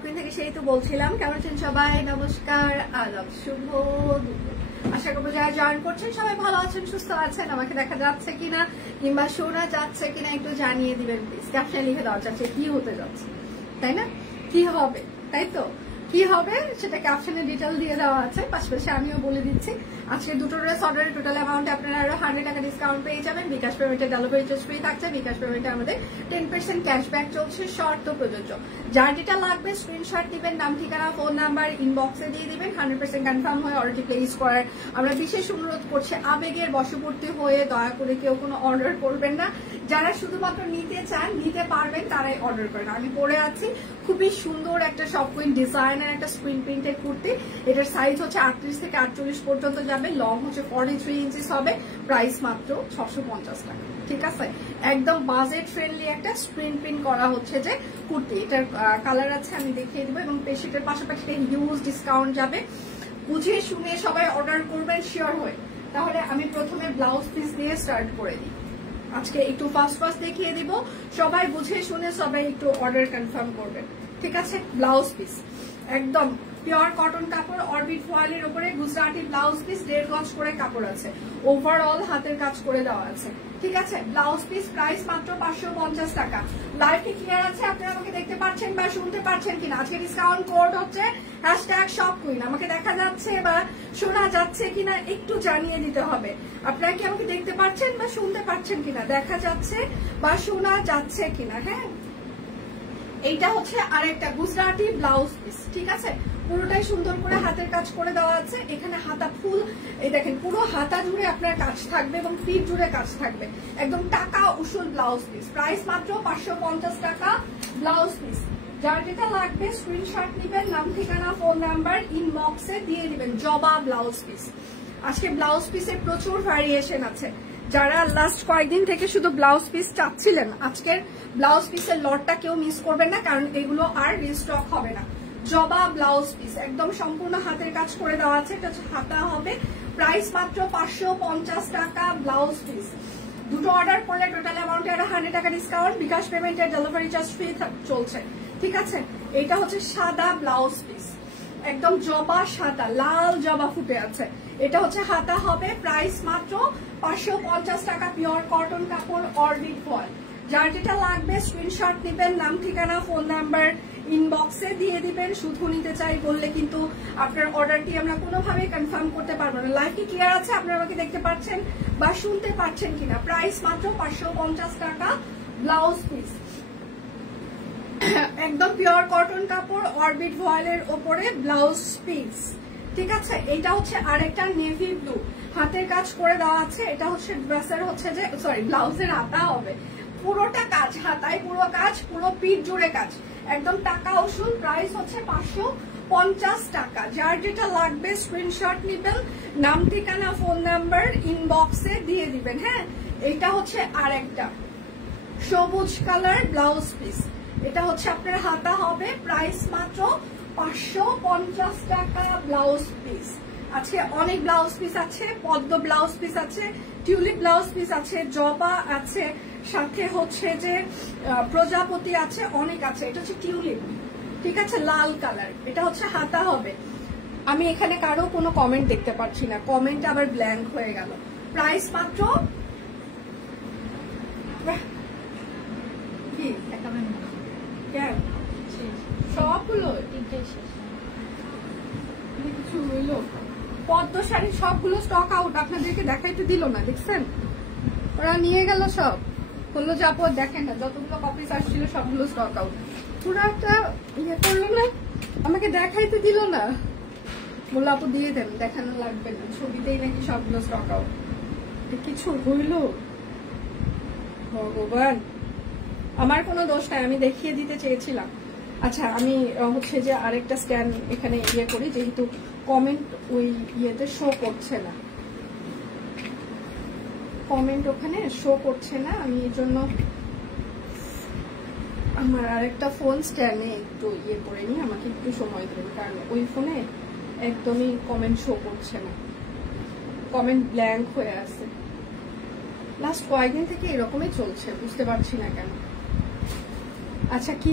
Shopping থেকে সেই তো বলছিলাম। কেমন আছেন সবাই? নমস্কার, আদাব, শুভ দুপুর। আশা করবো যারা জয়েন করছেন সবাই ভালো আছেন, সুস্থ আছেন। আমাকে দেখা যাচ্ছে কিনা কিংবা শোনা যাচ্ছে কিনা একটু জানিয়ে দিবেন প্লিজ। ক্যাপশনে লিখে দেওয়া যাচ্ছে কি হতে যাচ্ছে, তাই না? কি হবে, তাই তো? কি হবে সেটা ক্যাপশনে ডিটেল দিয়ে দেওয়া আছে। পাশাপাশি আমিও বলে দিচ্ছি আজকে দুটো ড্রেস অর্ডারের টোটাল অ্যামাউন্টে আপনারা আরো 100 টাকা ডিসকাউন্ট পেয়ে যাবেন। বিকাশ পেমেন্টে ডেলিভারি চার্জ ফ্রি থাকছে। বিকাশ পেমেন্টে আমাদের 10% ক্যাশব্যাক চলছে, শর্ত প্রযোজ্য। যার যেটা লাগবে স্ক্রিনশট দিবেন, নাম ঠিকানা ফোন নাম্বার ইনবক্সে দিয়ে দিবেন। 100% কনফার্ম হয়ে অর্ডারটি প্লেস করার আমরা বিশেষ অনুরোধ করছি। আবেগের বশবর্তী হয়ে দয়া করে কেউ কোনো অর্ডার করবেন না। যারা শুধুমাত্র নিতে চান, নিতে পারবেন, তারাই অর্ডার করেন। আমি পরে আছি খুবই সুন্দর একটা শপ কুইন ডিজাইনের একটা স্ক্রিন প্রিন্টের কুর্তি। এটার সাইজ হচ্ছে 38 থেকে 48 পর্যন্ত যাবে, লং হচ্ছে 43 ইঞ্চিস হবে। প্রাইস মাত্র 650 টাকা। ঠিক আছে, একদম বাজেট ফ্রেন্ডলি একটা স্ক্রিন প্রিন্ট করা হচ্ছে যে কুর্তি। এটার কালার আছে, আমি দেখিয়ে দেবো। এবং পেশিটার পাশাপাশি হিউজ ডিসকাউন্ট যাবে। বুঝে শুনে সবাই অর্ডার করবেন শিওর হয়ে। তাহলে আমি প্রথমে ব্লাউজ পিস দিয়ে স্টার্ট করে দিই। আজকে একটু ফাস্ট দেখিয়ে দিব, সবাই বুঝে শুনে সবাই একটু অর্ডার কনফার্ম করবেন। ঠিক আছে, ব্লাউজ পিস একদম পিওর কটন কাপড়, অরবিট ফয়েলের উপরে গুজরাটি ব্লাউজ পিস, 1.5 গজ করে কাপড় আছে। ওভারঅল হাতের কাজ করে দেওয়া আছে। ঠিক আছে, ব্লাউজ পিস প্রাইস মাত্র 550 টাকা। লাইভ কি ক্লিয়ার আছে? আপনারা আমাকে দেখতে পাচ্ছেন বা শুনতে পাচ্ছেন কিনা? আজকে ডিসকাউন্ট কোড হচ্ছে #shopqueen। আমাকে দেখা যাচ্ছে বা শোনা যাচ্ছে কিনা একটু জানিয়ে দিতে হবে। আপনারা কি আমাকে দেখতে পাচ্ছেন বা শুনতে পাচ্ছেন কিনা? দেখা যাচ্ছে বা শোনা যাচ্ছে কিনা? হ্যাঁ, এইটা হচ্ছে আরেকটা গুজরাটি ব্লাউজ পিস। ঠিক আছে, পুরোটাই সুন্দর করে হাতের কাজ করে দেওয়া আছে। এখানে হাতা ফুল, এই দেখেন পুরো হাতা জুড়ে আপনার কাজ থাকবে এবং ফিট জুড়ে কাজ থাকবে। একদম টাকা উসুল ব্লাউজ পিস। প্রাইস মাত্র 550 টাকা ব্লাউজ পিস। যার যেটা লাগবে স্ক্রিনশট নিবেন, নাম ঠিকানা ফোন নাম্বার ইনবক্সে দিয়ে দিবেন। জবা ব্লাউজ পিস। আজকে ব্লাউজ পিসের প্রচুর ভ্যারিয়েশন আছে। যারা লাস্ট কয়েকদিন থেকে শুধু ব্লাউজ পিস চাচ্ছিলেন, আজকের ব্লাউজ পিসের লটটা কেউ মিস করবেন না, কারণ এগুলো আর রিস্টক হবে না। জবা ব্লাউজ পিস একদম সম্পূর্ণ হাতের কাজ করে দেওয়া আছে। এটা হচ্ছে হাতা হবে। প্রাইস মাত্র 550 টাকা ব্লাউজ পিস। দুটো অর্ডার করলে টোটাল অ্যামাউন্টে আরো 100 টাকা ডিসকাউন্ট। বিকাশ পেমেন্টের ডেলিভারি চার্জ ফ্রি চলছে। ঠিক আছে, এটা হচ্ছে সাদা ব্লাউজ পিস, একদম জবা সাদা, লাল জবা ফুটে আছে। এটা হচ্ছে হাতা হবে। প্রাইস মাত্র 550 টাকা। পিওর কটন কাপড়, অরবিট ফয়েল। যার যেটা লাগবে স্ক্রিনশট দিবেন, নাম ঠিকানা ফোন নাম্বার ইনবক্সে দিয়ে দিবেন। শুধু নিতে চাই বললে কিন্তু আপনার অর্ডারটি আমরা কোনোভাবেই কনফার্ম করতে পারবো না। লাইভ কি ক্লিয়ার আছে? আপনারা আমাকে দেখতে পাচ্ছেন বা শুনতে পাচ্ছেন কিনা? প্রাইস মাত্র 550 টাকা ব্লাউজ পিস। একদম পিওর কটন কাপড়, অরবিট ভয়েলের ওপরে ব্লাউজ পিস। ঠিক আছে, এটা হচ্ছে আরেকটা নেভি ব্লু, হাতের কাজ করে দেওয়া আছে। এটা হচ্ছে ড্রেসের হচ্ছে যে ব্লাউজের হাতা হবে। পুরোটা কাজ, হাতায় পুরো কাজ, পুরো পিঠ জুড়ে কাজ, একদম টাকা উসুল। প্রাইস হচ্ছে 550 টাকা। যার যেটা লাগবে স্ক্রিনশট নিবেন, নাম ঠিকানা ফোন নাম্বার ইনবক্সে দিয়ে দিবেন। হ্যাঁ, এটা হচ্ছে আরেকটা সবুজ কালার ব্লাউজ পিস। এটা হচ্ছে আপনার হাতা হবে। প্রাইস মাত্র 550 টাকা ব্লাউজ পিস। আজকে অনেক ব্লাউজ পিস আছে। পদ্ম ব্লাউজ পিস আছে, টিউলিপ ব্লাউজ পিস আছে, জবা আছে, সাথে হচ্ছে যে প্রজাপতি আছে, অনেক আছে। এটা হচ্ছে টিউলিপ। ঠিক আছে, লাল কালার। এটা হচ্ছে হাতা হবে। আমি এখানে কারো কোনো কমেন্ট দেখতে পাচ্ছি না, কমেন্ট আবার ব্ল্যাঙ্ক হয়ে গেল। প্রাইস মাত্র কি সবগুলো কিছু হইলো। পদ্ম শাড়ি সবগুলো স্টক আউট। আপনাদেরকে দেখাইতে দিল না, দেখছেন? ওরা নিয়ে গেল সব। বললো যে আপু দেখেন না, যতগুলো কপিস আসছিল সবগুলো স্টক আউট। পুরো একটা ইয়ে করলো না, আমাকে দেখাইতে দিল না। বললো আপু দিয়ে দেন, দেখানো লাগবে না, ছবিতেই নাকি সবগুলো স্টক আউট। কিছু হইল ভগবান, আমার কোনো দোষ নাই, আমি দেখিয়ে দিতে চেয়েছিলাম। আচ্ছা, আমি হচ্ছে যে আরেকটা স্ক্যান এখানে ইয়ে করি, যেহেতু কমেন্ট ওই ইয়েতে শো করছে না, কমেন্ট ওখানে শো করছে না। আমি এই জন্য আমার আরেকটা ফোন স্ক্যানে একটু ইয়ে করে নিই, আমাকে একটু সময় দেবেন, কারণ ওই ফোনে একদমই কমেন্ট শো করছে না, কমেন্ট ব্ল্যাঙ্ক হয়ে আছে। লাস্ট কয়েকদিন থেকে এরকমই চলছে, বুঝতে পারছি না কেন। আচ্ছা কি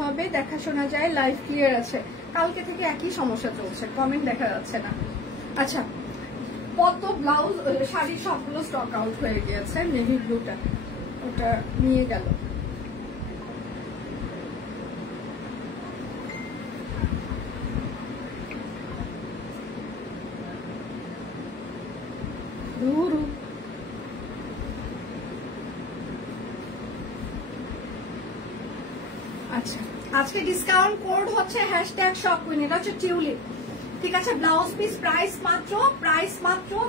হবে দেখা শোনা যায়, লাইভ ক্লিয়ার আছে। কালকে থেকে একই সমস্যা চলছে, কমেন্ট দেখা যাচ্ছে না। আচ্ছা পদ্ম ব্লাউজ শাড়ির সবগুলো স্টক আউট হয়ে গিয়েছে। নেভি ব্লুটা ওটা নিয়ে গেল। আচ্ছা আজকে ডিসকাউন্ট কোড হচ্ছে #shopqueen, এটা হচ্ছে টিউলিপ। ঠিক আছে, ব্লাউজ পিস প্রাইস মাত্র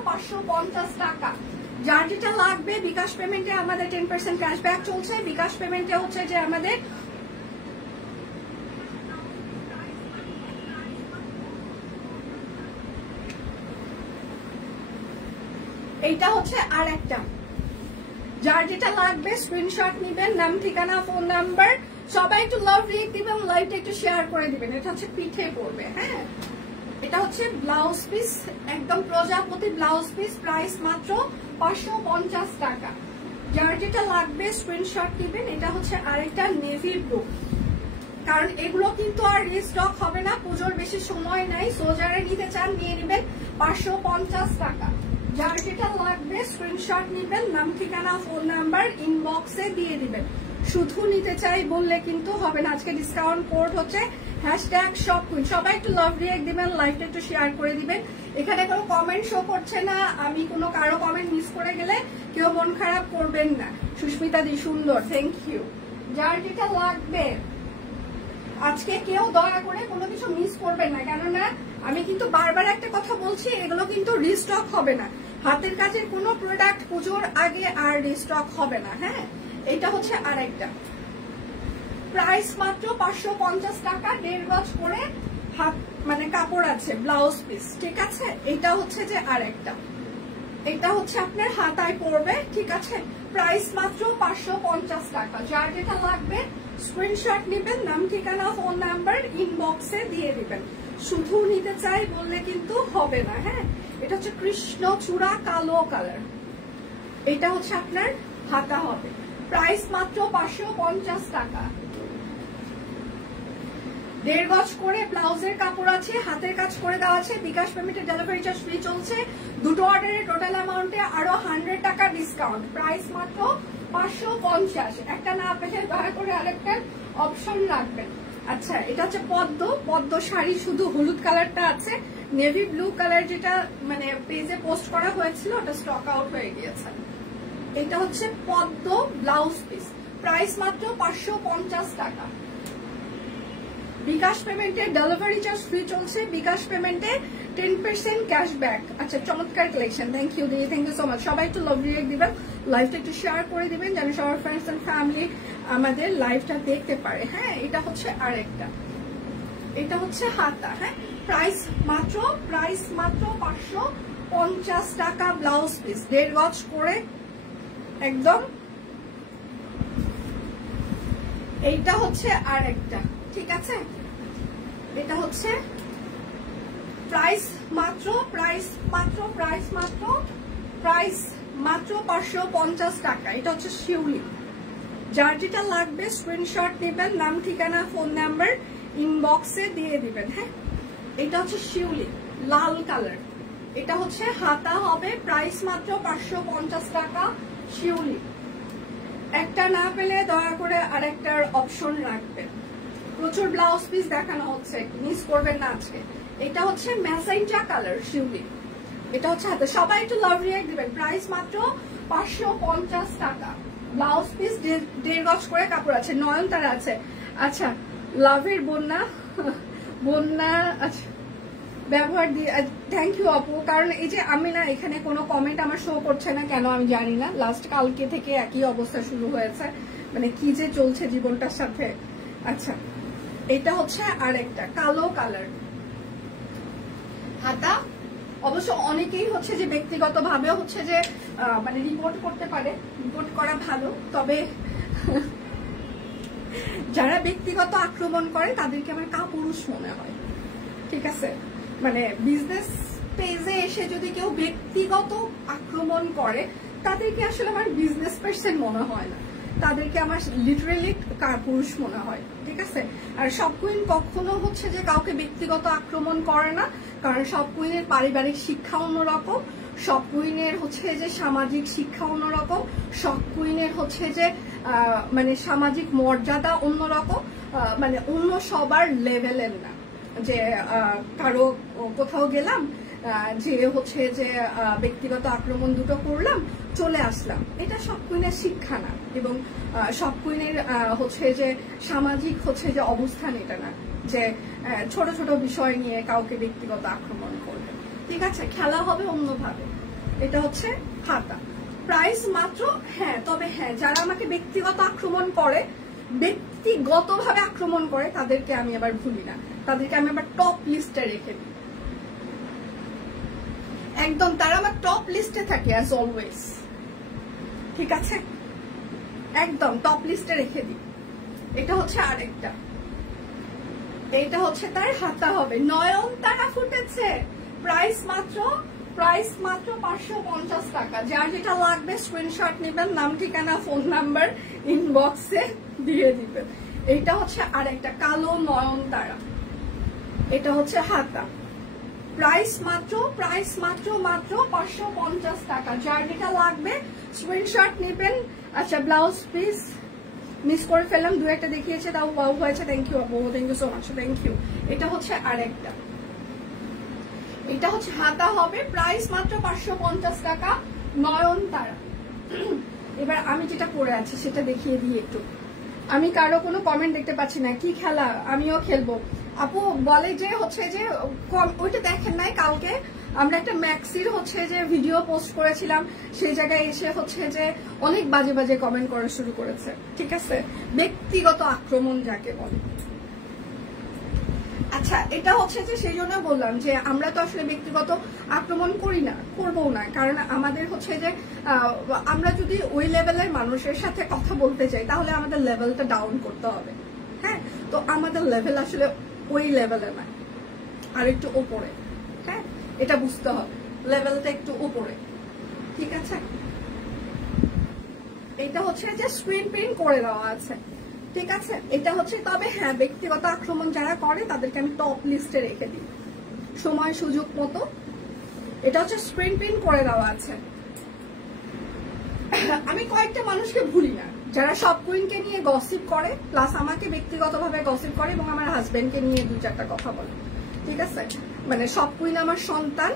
550 টাকা। যার যেটা লাগবে বিকাশ পেমেন্টে আমাদের 10% ক্যাশব্যাক চলছে। বিকাশ পেমেন্টে হচ্ছে যে আমাদের এইটা হচ্ছে আর একটা। যার যেটা লাগবে স্ক্রিনশট নিবেন, নাম ঠিকানা ফোন নাম্বার, সবাই একটু লাভ রিয়েক্ট দিবেন, লাইভটা একটু শেয়ার করে দিবেন। এটা হচ্ছে পিঠে পড়বে। হ্যাঁ, এটা হচ্ছে ব্লাউজ পিস, একদম প্রজাপতি ব্লাউজ পিস, প্রাইস মাত্র 550 টাকা। যার যেটা লাগবে স্ক্রিনশট দিবেন। এটা হচ্ছে আরেকটা নেভি ব্লু, কারণ এগুলো কিন্তু আর রিস্টক হবে না, পুজোর বেশি সময় নাই। সো যারা নিতে চান নিয়ে নেবেন, 550 টাকা। যার যেটা লাগবে স্ক্রিনশট নিবেন, নাম ঠিকানা ফোন নাম্বার ইনবক্সে দিয়ে দিবেন। শুধু নিতে চাই বললে কিন্তু হবে না। আজকে ডিসকাউন্ট কোড হচ্ছে #shopqueen। সবাই একটু লাভ রিয়েক্ট দিবেন, লাইভটা একটু শেয়ার করে দিবেন। এখানে কোনো কমেন্ট শো করছে না, আমি কোনো কারো কমেন্ট মিস করে গেলে কেউ মন খারাপ করবেন না। সুস্মিতা দি সুন্দর, থ্যাংক ইউ। যার যেটা লাগবে আজকে কেউ দয়া করে কোনো কিছু মিস করবেন না, কেননা আমি কিন্তু বারবার একটা কথা বলছি, এগুলো কিন্তু রিস্টক হবে না। হাতের কাজের কোনো প্রোডাক্ট পুজোর আগে আর রিস্টক হবে না। হ্যাঁ, এটা হচ্ছে আরেকটা, প্রাইস মাত্র 550 টাকা। 1.5 গজ করে হাত মানে কাপড় আছে, ব্লাউজ পিস। ঠিক আছে, এটা হচ্ছে যে আরেকটা, এটা হচ্ছে আপনার হাতায় পড়বে। ঠিক আছে, প্রাইস মাত্র 550 টাকা। যার যেটা লাগবে স্ক্রিনশট নিবেন, নাম ঠিকানা ফোন নাম্বার ইনবক্সে দিয়ে দিবেন। শুধু নিতে চাই বললে কিন্তু হবে না। হ্যাঁ, এটা হচ্ছে কৃষ্ণচূড়া কালো কালার, এটা হচ্ছে আপনার হাতা হবে, প্রাইস মাত্র 550 টাকা। 1.5 গজ করে ব্লাউজের কাপড় আছে, হাতের কাজ করে দেওয়া আছে। বিকাশ পেমেন্টের ডেলিভারি চার্জ ফ্রি চলছে। দুটো অর্ডারের টোটাল অ্যামাউন্টে আরো 100 টাকা ডিসকাউন্ট, প্রাইস মাত্র 550। একটা না পেলে দয়া করে আরেকটা অপশন রাখবেন। আচ্ছা, এটা হচ্ছে পদ্ম শাড়ি, শুধু হলুদ কালারটা আছে। নেভি ব্লু কালার যেটা মানে পেজে পোস্ট করা হয়েছিল ওটা স্টক আউট হয়ে গিয়েছে। এটা হচ্ছে পদ্ম ব্লাউজ পিস, প্রাইস মাত্র 550 টাকা। বিকাশ পেমেন্টে ডেলিভারি চার্জ ফ্রি চলছে। বিকাশ পেমেন্টে 10% ক্যাশব্যাক। আচ্ছা, চমৎকার কালেকশন, থ্যাংক ইউ দিদি, থ্যাংক ইউ সো মাচ। সবাই একটু লাভ রিয়েক্ট দিবেন, লাইভটা একটু শেয়ার করে দিবেন, যেন সবার ফ্রেন্ডস এন্ড ফ্যামিলি আমাদের লাইভটা দেখতে পারে। হ্যাঁ, এটা হচ্ছে আরেকটা, এটা হচ্ছে হাতা। হ্যাঁ, প্রাইস মাত্র 550 টাকা ব্লাউজ পিস, 1.5 গজ করে একদম। এইটা হচ্ছে আরেকটা। ঠিক আছে, এটা হচ্ছে প্রাইস মাত্র 550 টাকা। এটা হচ্ছে শিউলি। যার যেটা লাগবে স্ক্রিনশট নেবেন, নাম ঠিকানা ফোন নাম্বার ইনবক্সে দিয়ে দিবেন। হ্যাঁ, এটা হচ্ছে শিউলি লাল কালার, এটা হচ্ছে হাতা হবে, প্রাইস মাত্র 550 টাকা। শিউলি একটা না পেলে দয়া করে আরেকটার অপশন রাখবেন। প্রচুর ব্লাউজ পিস দেখানো হচ্ছে, মিস করবেন না আজকে। এটা হচ্ছে ম্যাজেন্টা কালার শিউলি, এটা হচ্ছে হাতে। সবাই একটু লাভ রিয়েক্ট দিবেন, প্রাইস মাত্র 550 টাকা। ব্লাউজ পিস 1.5 গজ করে কাপড় আছে, নয়নতারা আছে। আচ্ছা, লাভের বন্যা আচ্ছা ব্যবহার দিয়ে থ্যাংক ইউ আপু। কারণ এই যে আমি না, এখানে কোনো কমেন্ট আমার শো করছে না কেন আমি জানি না। লাস্ট কালকে থেকে একই অবস্থা শুরু হয়েছে, মানে কি যে চলছে জীবনটার সাথে। আচ্ছা, এটা হচ্ছে আরেকটা কালো কালার হাতা। অবশ্য অনেকেই হচ্ছে যে ব্যক্তিগত ভাবে হচ্ছে যে মানে রিপোর্ট করতে পারে, রিপোর্ট করা ভালো, তবে যারা ব্যক্তিগত আক্রমণ করে তাদেরকে আমার কাপুরুষ মনে হয়। ঠিক আছে, মানে বিজনেস পেজে এসে যদি কেউ ব্যক্তিগত আক্রমণ করে তাদেরকে আসলে আমার বিজনেস পার্সন মনে হয় না। তাদেরকে আমার লিটারেলি পুরুষ মনে হয়, ঠিক আছে। আর সব কুইন কখনো হচ্ছে যে কাউকে ব্যক্তিগত আক্রমণ করে না, কারণ সব কুইনের পারিবারিক শিক্ষা অন্যরকম, সব কুইনের হচ্ছে যে সামাজিক শিক্ষা অন্যরকম, সব কুইনের হচ্ছে যে মানে সামাজিক মর্যাদা অন্যরকম, মানে অন্য সবার লেভেলের না। যে কারো কোথাও গেলাম যে হচ্ছে যে ব্যক্তিগত আক্রমণ দুটো করলাম চলে আসলাম, এটা সব কুইনের শিক্ষা না, এবং সব কুইনের হচ্ছে যে সামাজিক হচ্ছে যে অবস্থান এটা না যে ছোট ছোট বিষয় নিয়ে কাউকে ব্যক্তিগত আক্রমণ করবে, ঠিক আছে। খেলা হবে অন্যভাবে। এটা হচ্ছে হাতা, প্রাইস মাত্র, হ্যাঁ তবে হ্যাঁ যারা আমাকে ব্যক্তিগত আক্রমণ করে, ব্যক্তিগতভাবে আক্রমণ করে, তাদেরকে আমি আবার ভুলি না, তাদেরকে আমি আবার টপ লিস্টে রেখে দিই, একদম তারা আমার টপ লিস্টে থাকে অ্যাজ অলওয়েজ, ঠিক আছে, একদম টপ লিস্টে রেখে দিই। এটা হচ্ছে আরেকটা, এটা হচ্ছে তার হাতা হবে, নয়নতারা ফুটেছে, প্রাইস মাত্র 550 টাকা। যার যেটা লাগবে স্ক্রিনশট নেবেন, নাম ঠিকানা ফোন নাম্বার ইনবক্সে দিয়ে দিবেন। এটা হচ্ছে আরেকটা কালো নয়নতারা, এটা হচ্ছে হাতা, প্রাইস মাত্র 550 টাকা। যার যেটা লাগবে স্ক্রিনশট নেবেন। আচ্ছা ব্লাউজ পিস মিস করে ফেললাম, দু একটা দেখিয়েছে, তাও ওয়াও হয়েছে, থ্যাংক ইউ আপু, thank you so much, thank you. এটা হচ্ছে আরেকটা, এটা হচ্ছে হাতা হবে, প্রাইস মাত্র 550 টাকা, নয়নতারা। এবার আমি যেটা পরে আছি সেটা দেখিয়ে দিই একটু। আমি কারো কোনো কমেন্ট দেখতে পাচ্ছি না, কি খেলা, আমিও খেলবো। আপু বলে যে হচ্ছে যে ওইটা দেখেন নাই কাউকে আমরা একটা ম্যাক্সির হচ্ছে যে ভিডিও পোস্ট করেছিলাম, সেই জায়গায় এসে হচ্ছে যে অনেক বাজে বাজে কমেন্ট করা শুরু করেছে, ঠিক আছে, ব্যক্তিগত আক্রমণ যাকে বলে। আচ্ছা এটা হচ্ছে যে সেই জন্য বললাম যে আমরা তো আসলে ব্যক্তিগত আক্রমণ করি না, করবো না, কারণ আমাদের হচ্ছে যে আমরা যদি ওই লেভেলের মানুষের সাথে কথা বলতে চাই তাহলে আমাদের লেভেলটা ডাউন করতে হবে, হ্যাঁ। তো আমাদের লেভেল আসলে ওই লেভেলে না, আর একটু ওপরে, হ্যাঁ, এটা বুঝতে হবে, লেভেলটা একটু ওপরে, ঠিক আছে। এটা হচ্ছে যে স্ক্রিন প্রিন্ট করে দেওয়া আছে, ঠিক আছে। এটা হচ্ছে, তবে হ্যাঁ ব্যক্তিগত আক্রমণ যারা করে তাদেরকে আমি টপ লিস্টে রেখে দিই সময় সুযোগ মতো। এটা হচ্ছে স্ক্রিন প্রিন্ট করে দেওয়া আছে। আমি কয়েকটা মানুষকে ভুলি না যারা সব কুইনকে নিয়ে গসিপ করে, প্লাস আমাকে ব্যক্তিগতভাবে গসিপ করে, এবং আমার হাজবেন্ডকে নিয়ে দু চারটা কথা বলে, ঠিক আছে। মানে সব কুইন আমার সন্তান,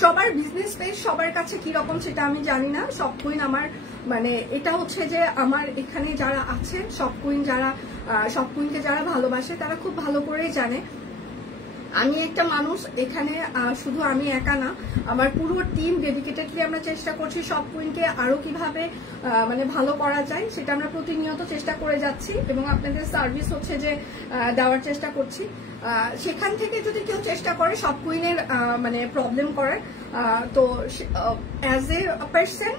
সবার বিজনেস পেজ সবার কাছে কি রকম সেটা আমি জানি না, সব কুইন আমার, মানে এটা হচ্ছে যে আমার এখানে যারা আছে সব কুইন, যারা সব কুইনকে যারা ভালোবাসে তারা খুব ভালো করেই জানে আমি একটা মানুষ। এখানে শুধু আমি একা না, আমার পুরো টিম ডেডিকেটেডলি আমরা চেষ্টা করছি সব কুইনকে আরো কিভাবে মানে ভালো করা যায় সেটা আমরা প্রতিনিয়ত চেষ্টা করে যাচ্ছি, এবং আপনাদের সার্ভিস হচ্ছে যে দেওয়ার চেষ্টা করছি। সেখান থেকে যদি কেউ চেষ্টা করে সব কুইনের মানে প্রবলেম করার, তো as a person,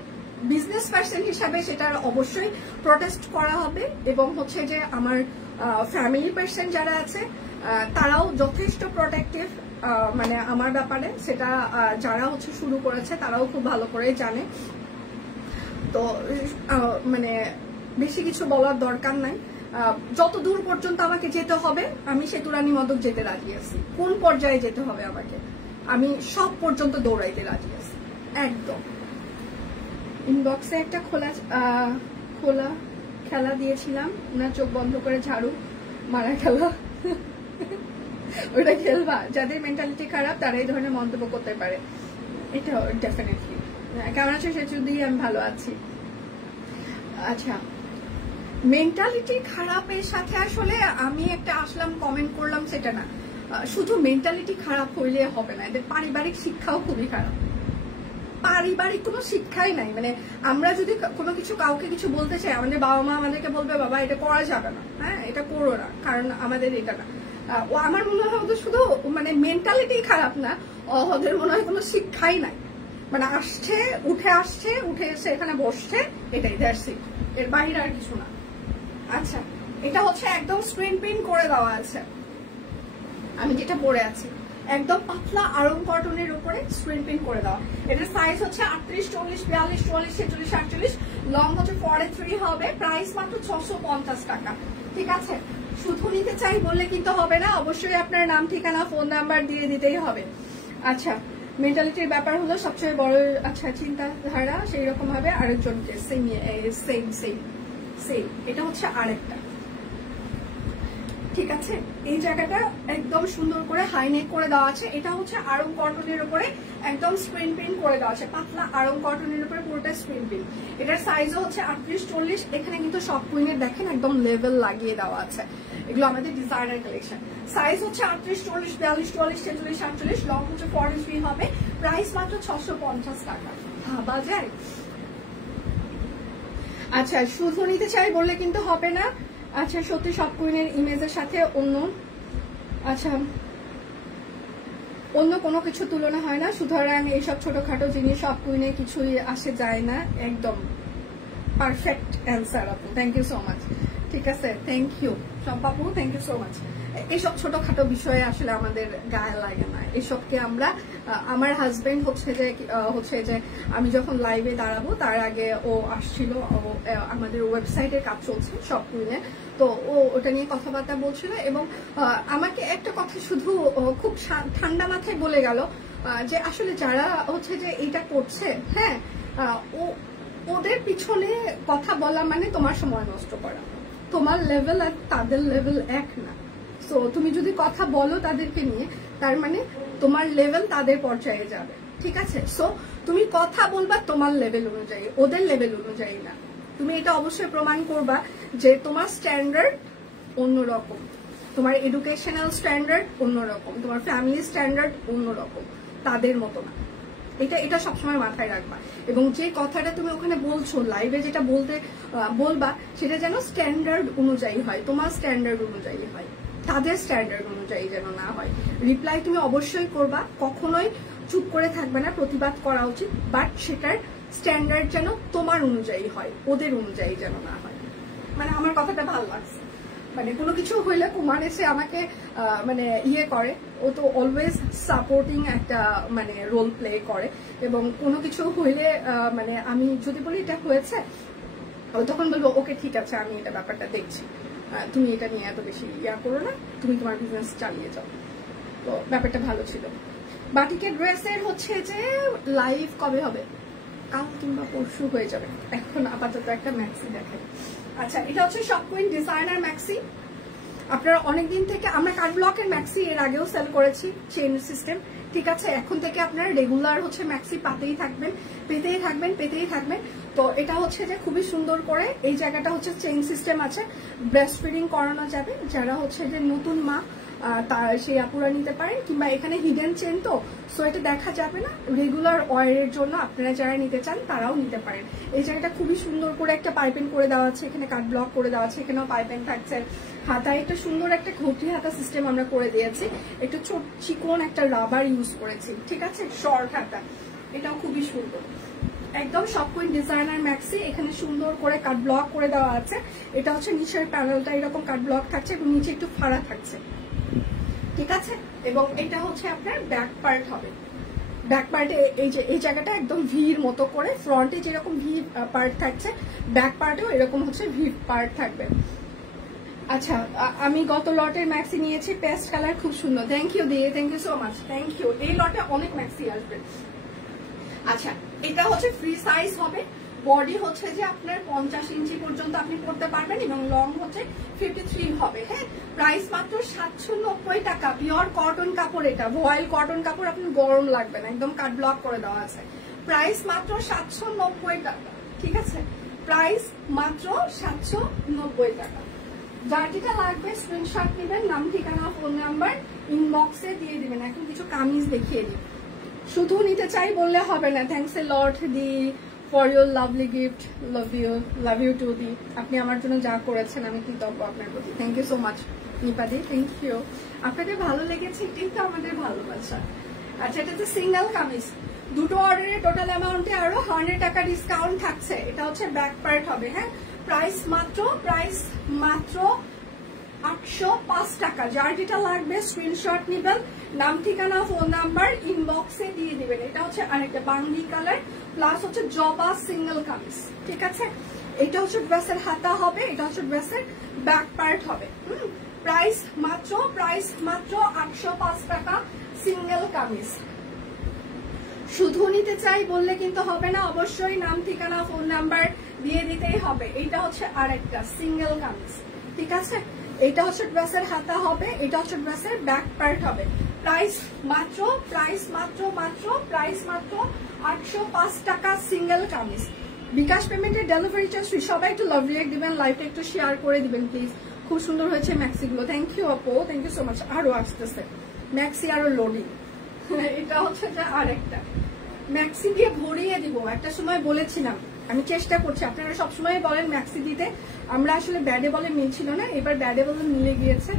business person হিসাবে সেটার অবশ্যই প্রোটেস্ট করা হবে, এবং হচ্ছে যে আমার ফ্যামিলি পার্সন যারা আছে তারাও যথেষ্ট প্রোটেক্টিভ মানে আমার ব্যাপারে, সেটা যারা হচ্ছে শুরু করেছে তারাও খুব ভালো করে জানে। তো মানে বেশি কিছু বলার দরকার নাই, যত দূর পর্যন্ত আমাকে যেতে হবে আমি সেতুরানী মদক যেতে রাজি আছি, কোন পর্যায়ে যেতে হবে আমাকে আমি সব পর্যন্ত দৌড়াইতে রাজি আছি একদম। ইনবক্সে একটা খোলা খেলা দিয়েছিলাম, ওনার চোখ বন্ধ করে ঝাড়ু মারা খেলা, ওটা খেলবা, যাদের মেন্টালিটি খারাপ তারা এই ধরনের মন্তব্য করতে পারে, এটা ডেফিনেটলি। কেমন আছো সেচুদি? আমি ভালো আছি। আচ্ছা, মেন্টালিটি খারাপের সাথে আসলে আমি একটা আসলাম কমেন্ট করলাম সেটা না, শুধু মেন্টালিটি খারাপ হইলে হবে না, এদের পারিবারিক শিক্ষাও খুবই খারাপ, পারিবারিক কোনো শিক্ষাই নাই। মানে আমরা যদি কোনো কিছু কাউকে কিছু বলতে চাই, আমাদের বাবা মা আমাদেরকে বলবে বাবা এটা করা যাবে না, হ্যাঁ এটা করো না, কারণ আমাদের এটা না। আমার মনে হয় ওদের শুধু মানে মেন্টালিটি খারাপ না, ওদের মনে হয় কোনো শিক্ষাই নাই, মানে আসছে উঠে এসে এখানে বসছে, এটাই দ্যাটস ইট, এর বাইরে আর কিছু না। আচ্ছা, এটা হচ্ছে একদম স্ক্রিন প্রিন্ট করে দেওয়া আছে আমি যেটা পরে আছি, একদম পাতলা আরং কটনের উপরে স্ক্রিন প্রিন্ট করে দেওয়া। এটার সাইজ হচ্ছে 38, 40, 42, 44, 46, 48, লং হচ্ছে 43 হবে। প্রাইস মাত্র 650 টাকা। ঠিক আছে, শুধু নিতে চাই বললে কিন্তু হবে না, অবশ্যই আপনার নাম, ঠিকানা, ফোন নাম্বার দিয়ে দিতেই হবে। আচ্ছা, মেন্টালিটির ব্যাপার হলো সবচেয়ে বড়, আচ্ছা চিন্তাধারা সেই রকম ভাবে আরেকজনকে সেম সেম সেম সেম। এটা হচ্ছে আরেকটা। ঠিক আছে, এই জায়গাটা একদম সুন্দর করে হাই নেক করে দেওয়া আছে। এটা হচ্ছে আরং কটনের উপরে একদম স্ক্রিন প্রিন্ট করে দেওয়া আছে, পাতলা আরং কটনের উপরে পুরোটা স্ক্রিন প্রিন্ট। এটার সাইজও হচ্ছে 38, 40। এখানে কিন্তু সব কুইনের দেখেন একদম লেভেল লাগিয়ে দেওয়া আছে। এগুলো আমাদের ডিজাইনার কালেকশন। সাইজ হচ্ছে 38, 40, 42, 44, 46, 48, লং হচ্ছে 43 হবে। প্রাইস মাত্র 650 টাকা। ভাবা যায়? আচ্ছা, শুধু নিতে চাই বললে কিন্তু হবে না। আচ্ছা, সত্যি সব কুইনের ইমেজের সাথে অন্য, আচ্ছা অন্য কোনো কিছু তুলনা হয় না। সুতরাং এইসব ছোটখাটো জিনিস সব কুইনে কিছুই আসে যায় না। একদম পারফেক্ট অ্যান্সার আপু, থ্যাংক ইউ সো মাচ। ঠিক আছে, থ্যাংক ইউ শম্পাপু, থ্যাংক ইউ সো মাচ। এইসব ছোটখাটো বিষয়ে আসলে আমাদের গায়ে লাগে না। এসবকে আমরা, আমার হাজবেন্ড হচ্ছে যে আমি যখন লাইভে দাঁড়াবো তার আগে ও আসছিল, আমাদের ওয়েবসাইটে কাজ চলছে সব কুইনে, তো ও ওটা নিয়ে কথাবার্তা বলছিল এবং আমাকে একটা কথা শুধু খুব ঠান্ডা মাথায় বলে গেল যে আসলে যারা হচ্ছে যে এইটা করছে, হ্যাঁ, ওদের পিছনে কথা বলা মানে তোমার সময় নষ্ট করা। তোমার লেভেল আর তাদের লেভেল এক না। সো তুমি যদি কথা বলো তাদেরকে নিয়ে, তার মানে তোমার লেভেল তাদের পর্যায়ে যাবে। ঠিক আছে, সো তুমি কথা বলবা তোমার লেভেল অনুযায়ী, ওদের লেভেল অনুযায়ী না। তুমি এটা অবশ্যই প্রমাণ করবা যে তোমার স্ট্যান্ডার্ড অন্যরকম, তোমার এডুকেশনাল স্ট্যান্ডার্ড অন্যরকম, তোমার ফ্যামিলি স্ট্যান্ডার্ড অন্যরকম, তাদের মতো না। এটা সবসময় মাথায় রাখবা। এবং যে কথাটা তুমি ওখানে বলছো লাইভে, যেটা বলবা সেটা যেন স্ট্যান্ডার্ড অনুযায়ী হয়, তোমার স্ট্যান্ডার্ড অনুযায়ী হয়, তাদের স্ট্যান্ডার্ড অনুযায়ী যেন না হয়। রিপ্লাই তুমি অবশ্যই করবা, কখনোই চুপ করে থাকবে না, প্রতিবাদ করা উচিত, বাট সেটার স্ট্যান্ডার্ড যেন তোমার অনুযায়ী হয়, ওদের অনুযায়ী যেন না হয়। মানে আমার কথাটা ভালো লাগছে। মানে কোনো কিছু হইলে কুমার এসে আমাকে মানে ইয়ে করে, ও তো অলওয়েজ সাপোর্টিং একটা মানে রোল প্লে করে, এবং কোনো কিছু হইলে মানে আমি যদি বলি এটা হয়েছে, ও তখন বলবো ওকে ঠিক আছে আমি এটা ব্যাপারটা দেখছি, তুমি এটা নিয়ে এত বেশি ইয়া করো না, তুমি তোমার বিজনেস চালিয়ে যাও। তো ব্যাপারটা ভালো ছিল। বাটিকের ড্রেসের হচ্ছে যে লাইভ কবে হবে? কাল কিংবা পরশু হয়ে যাবে। এখন আপাতত একটা ম্যাক্সি দেখাই। আচ্ছা, এটা হচ্ছে শপ কুইন ডিজাইনার ম্যাক্সি। আপনারা অনেকদিন থেকে, আমরা কাট ব্লকের ম্যাক্সি এর আগেও সেল করেছি, চেইন সিস্টেম। ঠিক আছে, এখন থেকে আপনারা রেগুলার হচ্ছে ম্যাক্সি পেতেই থাকবেন। তো এটা হচ্ছে যে খুবই সুন্দর করে এই জায়গাটা হচ্ছে চেইন সিস্টেম আছে, ব্রেস্ট ফিডিং করানো যাবে। যারা হচ্ছে যে নতুন মা তার সেই আপুরা নিতে পারেন, কিংবা এখানে হিডেন চেন, তো সো এটা দেখা যাবে না। রেগুলার ওয়ারের জন্য আপনারা যারা নিতে চান তারাও নিতে পারেন। এই জায়গাটা খুবই সুন্দর করে একটা পাইপিং করে দেওয়া আছে, এখানে কাট ব্লক করে দেওয়া আছে, এখানেও পাইপিং থাকছে। হাতায় একটা সুন্দর একটা ঘটি হাতা সিস্টেম আমরা করে দিয়েছি, একটু ছোট চিকন একটা রাবার ইউজ করেছি। ঠিক আছে, শর্ট হাতা, এটাও খুবই সুন্দর, একদম শপ কুইন ডিজাইনার ম্যাক্সি। এখানে সুন্দর করে কাট ব্লক করে দেওয়া আছে। এটা হচ্ছে নিচের প্যানেলটা এরকম কাট ব্লক থাকছে এবং নিচে একটু ফাড়া থাকছে। ঠিক আছে, এবং এটা হচ্ছে আপনার ব্যাক পার্ট হবে। ব্যাক পার্টে এই জায়গাটা একদম ভির মতো করে, ফ্রন্টে যেরকম ভি পার্ট থাকছে, ব্যাক পার্টেও এরকম হচ্ছে ভি পার্ট থাকবে। আচ্ছা, আমি গত লটের ম্যাক্সি নিয়েছি, পেস্ট কালার, খুব সুন্দর। থ্যাংক ইউ দিয়ে, thank you so much, thank you. এই লটে অনেক ম্যাক্সি আসবে। আচ্ছা, এটা হচ্ছে ফ্রি সাইজ হবে। বডি হচ্ছে যে আপনার 50 ইঞ্চি পর্যন্ত আপনি পড়তে পারবেন এবং লং হচ্ছে 53 হবে। হ্যাঁ, প্রাইস মাত্র 790 টাকা। পিওর কটন কাপড়, এটা ভয়েল কটন কাপড়, আপনার গরম লাগবে না, একদম কাট ব্লক করে দেওয়া আছে। প্রাইস মাত্র 790 টাকা। ঠিক আছে, প্রাইস মাত্র 790 টাকা। যার যেটা লাগবে স্ক্রিনশট নেবেন, নাম, ঠিকানা, ফোন নাম্বার ইনবক্সে দিয়ে দিবেন। এখন কিছু কামিজ দেখিয়ে দিই। শুধু নিতে চাই বললে হবে না। থ্যাংকস এ লট দি for your lovely gift, love you too দি। আপনি আমার জন্য যা করেছেন আমি কৃতজ্ঞ আপনার প্রতি। থ্যাংক ইউ সো মাচ নিপাদি, থ্যাংক ইউ। আপনাদের ভালো লেগেছে, এটাই তো আমাদের ভালোবাসা। আচ্ছা, এটা হচ্ছে সিঙ্গেল কামিজ, দুটো অর্ডারের টোটাল অ্যামাউন্টে আরো 100 টাকা ডিসকাউন্ট থাকছে। এটা হচ্ছে ব্যাক পার্ট হবে। হ্যাঁ, প্রাইস মাত্র 805 টাকা। যার যেটা লাগবে স্ক্রিনশট নিবেন, নাম ঠিকানা ফোন নাম্বার ইনবক্সে দিয়ে দিবেন। এটা হচ্ছে আরেকটা বাঙ্গি কালার প্লাস হচ্ছে জবা সিঙ্গেল কামিজ, ঠিক আছে। এটা হচ্ছে ড্রেসের হাতা হবে, এটা হচ্ছে ড্রেসের ব্যাক পার্ট হবে। প্রাইস মাত্র 805 টাকা সিঙ্গেল কামিজ। শুধু নিতে চাই বললে কিন্তু হবে না, অবশ্যই নাম ঠিকানা ফোন নাম্বার দিয়ে দিতেই হবে। এটা হচ্ছে আরেকটা সিঙ্গেল কামিজ, ঠিক আছে। এটা হচ্ছে ড্রেসের হাতা হবে, এটা হচ্ছে ড্রেসের ব্যাক পার্ট হবে। প্রাইস মাত্র 805 টাকা সিঙ্গেল কামিজ। বিকাশ পেমেন্টের ডেলিভারি চার্জ ফ্রি। সবাই একটু লাভ রিয়েক্ট দিবেন, লাইভটা একটু শেয়ার করে দিবেন প্লিজ। খুব সুন্দর হয়েছে ম্যাক্সিগুলো, থ্যাংক ইউ আপু, থ্যাংক ইউ সো মাচ। আরো আসতেছে ম্যাক্সি, আরো লোডিং। এটা হচ্ছে যে আরেকটা ম্যাক্সি দিয়ে ভরিয়ে দিব। একটা সময় বলেছিলাম, আমি চেষ্টা করছি, আপনারা সবসময় বলেন ম্যাক্সি দিতে, আমরা আসলে ব্যাডে বলে মিলছিল না, এবার ব্যাডে বলে মিলে গিয়েছে।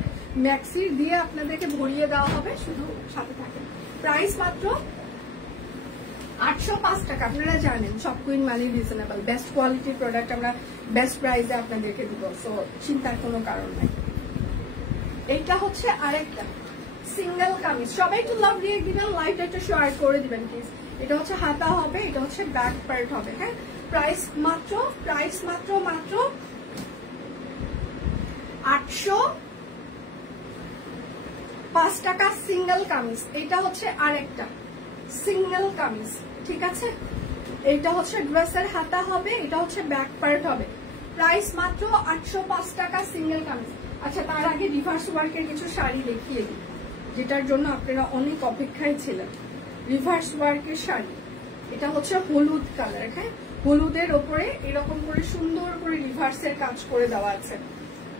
ম্যাক্সি দিয়ে আপনাদেরকে ভরিয়ে দেওয়া হবে, শুধু সাথে থাকেন। প্রাইস মাত্র 805 টাকা। আপনারা জানেন সব কুইন মালি রিজনেবল, বেস্ট কোয়ালিটির প্রোডাক্ট আমরা বেস্ট প্রাইসে আপনাদেরকে দিব, সো চিন্তার কোনো কারণ নাই। এটা হচ্ছে আরেকটা সিঙ্গেল কামিজ। সবাই একটু লাভ দিয়ে দিবেন, লাইভটা একটু শেয়ার করে দিবেন প্লিজ। এটা হচ্ছে হাতা হবে, এটা হচ্ছে ব্যাক পার্ট হবে, হ্যাঁ। প্রাইস মাত্র 805 টাকা সিঙ্গেল কামিজ। এটা হচ্ছে আরেকটা সিঙ্গেল কামিজ, ঠিক আছে। এটা হচ্ছে ড্রেসের হাতা হবে, এটা হচ্ছে ব্যাক পার্ট হবে। প্রাইস মাত্র 805 টাকা সিঙ্গেল কামিজ। আচ্ছা, তার আগে রিভার্স ওয়ার্কের কিছু শাড়ি দেখিয়ে দিই, যেটার জন্য আপনারা অনেক অপেক্ষায় ছিলেন। রিভার্স ওয়ার্কের শাড়ি, এটা হচ্ছে হলুদ কালার, হ্যাঁ। হলুদের ওপরে এরকম করে সুন্দর করে রিভার্সের কাজ করে দেওয়া আছে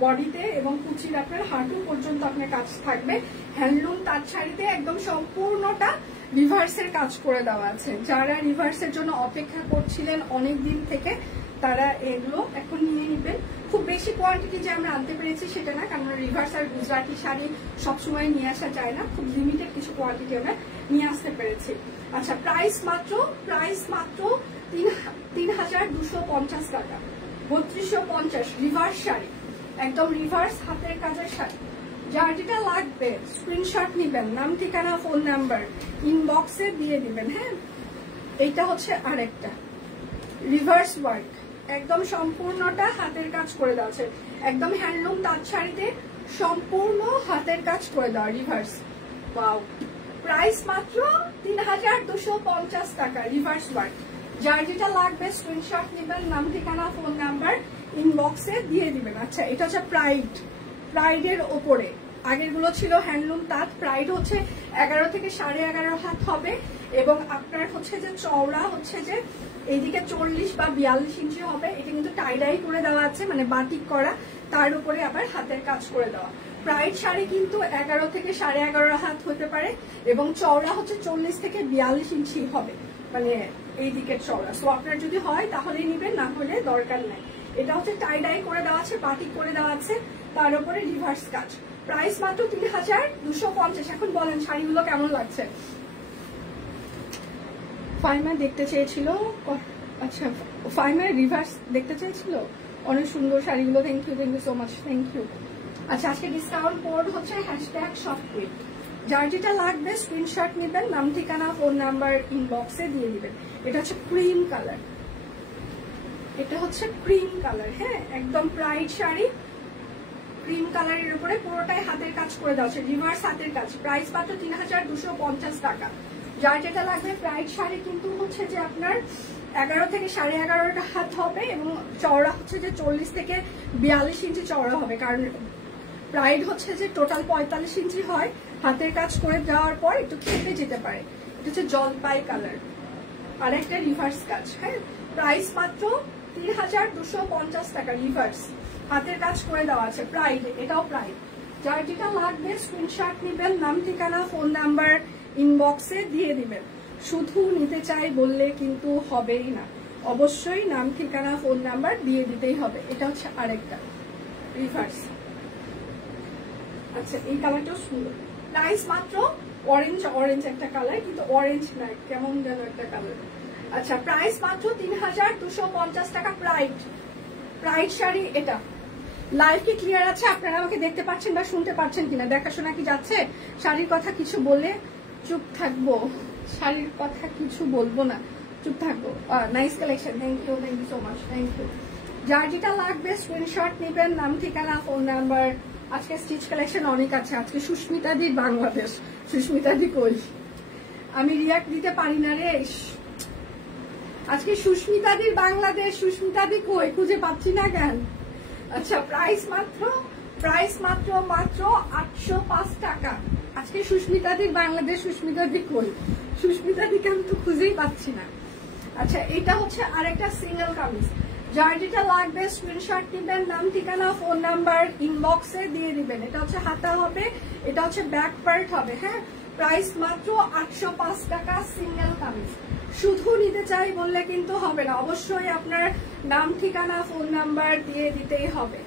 বডিতে, এবং কুচির আপনার হাঁটু পর্যন্ত আপনার কাজ থাকবে। হ্যান্ডলুম তাঁত শাড়িতে একদম সম্পূর্ণটা রিভার্সের কাজ করে দেওয়া আছে। যারা রিভার্সের জন্য অপেক্ষা করছিলেন অনেক দিন থেকে, তারা এগুলো এখন নিয়ে নেবেন। খুব বেশি কোয়ান্টিটি যে আমরা আনতে পেরেছি সেটা না, কারণ রিভার্স আর গুজরাটি শাড়ি সবসময় নিয়ে আসা যায় না, খুব লিমিটেড কিছু কোয়ান্টিটি আমরা নিয়ে আসতে পেরেছি। আচ্ছা, প্রাইস মাত্র 3250 টাকা, 3250। রিভার্স শাড়ি, একদম রিভার্স হাতের কাজের শাড়ি। যার যেটা লাগবে স্ক্রিনশট নিবেন, নাম ঠিকানা ফোন নাম্বার ইনবক্সে দিয়ে দিবেন, হ্যাঁ। এইটা হচ্ছে আরেকটা রিভার্স ওয়ার্ক, একদম সম্পূর্ণটা হাতের কাজ করে দেওয়া আছে, একদম হ্যান্ডলুম তাঁত শাড়িতে সম্পূর্ণ হাতের কাজ করে দেওয়া রিভার্স। ওয়াও, প্রাইস মাত্র 3250 টাকা রিভার্স ওয়ার্ক। যার যেটা লাগবে স্ক্রিনশট নিবেন, নাম ঠিকানা ফোন নাম্বার ইনবক্সে দিয়ে দিবেন। আচ্ছা, এটা হচ্ছে প্রাইডের ওপরে, আগের গুলো ছিল হ্যান্ডলুম তাঁত। প্রাইড হচ্ছে 11 থেকে 11.5 হাত হবে, এবং আপনার হচ্ছে যে চওড়া হচ্ছে যে এইদিকে 40 বা 42 ইঞ্চি হবে। এটা কিন্তু টাইডাই করে দেওয়া আছে, মানে বাটিক করা, তার উপরে আবার হাতের কাজ করে দেওয়া। প্রাইড শাড়ি কিন্তু 11 থেকে 11.5 হাত হতে পারে, এবং চওড়া হচ্ছে 40 থেকে 42 ইঞ্চি হবে, মানে এই দিকের চওড়া। সো আপনার যদি হয় তাহলেই নিবেন, না হলে দরকার নাই। এটা হচ্ছে টাইডাই করে দেওয়া আছে, বাটিক করে দেওয়া আছে, তার উপরে রিভার্স কাজ। প্রাইস মাত্র 3250। এখন বলেন শাড়িগুলো কেমন লাগছে? ফাইমা দেখতে চেয়েছিল, আচ্ছা ফাইমা রিভার্স দেখতে চেয়েছিল, অনেক সুন্দর শাড়িগুলো। Thank you so much, thank you. আচ্ছা, আজকে ডিসকাউন্ট কোড হচ্ছে #shopqueen। যার যেটা লাগবে স্ক্রিনশট নেবেন, নাম ঠিকানা ফোন নাম্বার ইনবক্সে দিয়ে দিবেন। এটা হচ্ছে ক্রিম কালার, এটা হচ্ছে ক্রিম কালার, হ্যাঁ, একদম প্রাইড শাড়ি, ক্রিম কালারের উপরে পুরোটাই হাতের কাজ করে দেওয়া আছে, রিভার্স হাতের কাজ। প্রাইস মাত্র 3250 টাকা। যার যেটা লাগবে, প্রাইড শাড়ি কিন্তু হচ্ছে যে আপনার 11 থেকে 11.5 হাত হবে, এবং চওড়া হচ্ছে যে 40 থেকে 42 ইঞ্চি চওড়া হবে, কারণ প্রাইড হচ্ছে যে টোটাল 45 ইঞ্চি হয়। হাতের কাজ করে দেওয়ার পর একটু খেপে যেতে পারে। এটা হচ্ছে জলপাই কালার, আর একটা রিভার্স কাজ, হ্যাঁ। প্রাইস মাত্র 3250 টাকা, রিভার্স হাতের কাজ করে দেওয়া আছে। প্রাইড, এটাও প্রাইড। যার যেটা লাগবে স্ক্রিনশট নেবেন, নাম ঠিকানা ফোন নাম্বার ইনবক্সে দিয়ে দিবেন। শুধু নিতে চাই বললে কিন্তু হবেই না, অবশ্যই নাম ঠিকানা ফোন নাম্বার দিয়ে দিতেই হবে। এটা হচ্ছে আরেকটা রিভার্স। আচ্ছা, এই কালারটাও সুন্দর। প্রাইস মাত্র অরেঞ্জ একটা কালার, কিন্তু অরেঞ্জ না, কেমন যেন একটা কালার। আচ্ছা, প্রাইস মাত্র 3250 টাকা। প্রাইড শাড়ি, এটা লাইভ কি ক্লিয়ার আছে? আপনারা আমাকে দেখতে পাচ্ছেন বা শুনতে পাচ্ছেন কিনা? দেখাশোনা কি যাচ্ছে? শাড়ির কথা কিছু বলে চুপ থাকবো, শাড়ির কথা কিছু বলবো না, চুপ থাকবো। Nice collection, thank you so much, thank you. যার যেটা লাগবে স্ক্রিনশট নেবেন, নাম ঠিকানা ফোন নাম্বার। আজকে স্টিচ কালেকশন অনেক আছে। আজকে সুস্মিতাদি বাংলাদেশ, সুস্মিতাদি কই? আমি রিয়াক্ট দিতে পারি না রে। আজকে সুস্মিতাদির বাংলাদেশ, সুস্মিতাদি কই? খুঁজে পাচ্ছি না কেন? আচ্ছা, প্রাইস মাত্র 805 টাকা। আজকে সুস্মিতাদির বাংলাদেশ, সুস্মিতাদি কই? সুস্মিতাদিকে আমি তো খুঁজেই পাচ্ছি না। আচ্ছা, এটা হচ্ছে আরেকটা সিঙ্গেল কামিজ। যার যেটা লাগবে স্ক্রিনশট নেবেন, নাম ঠিকানা ফোন নাম্বার ইনবক্সে দিয়ে দিবেন। এটা হচ্ছে হাতা হবে, এটা হচ্ছে ব্যাক পার্ট হবে। হ্যাঁ, প্রাইস মাত্র 805 টাকা সিঙ্গেল কামিজ। শুধু নিতে চাই বললে কিন্তু হবে না, অবশ্যই আপনার নাম ঠিকানা ফোন নাম্বার দিয়ে দিতেই হবে।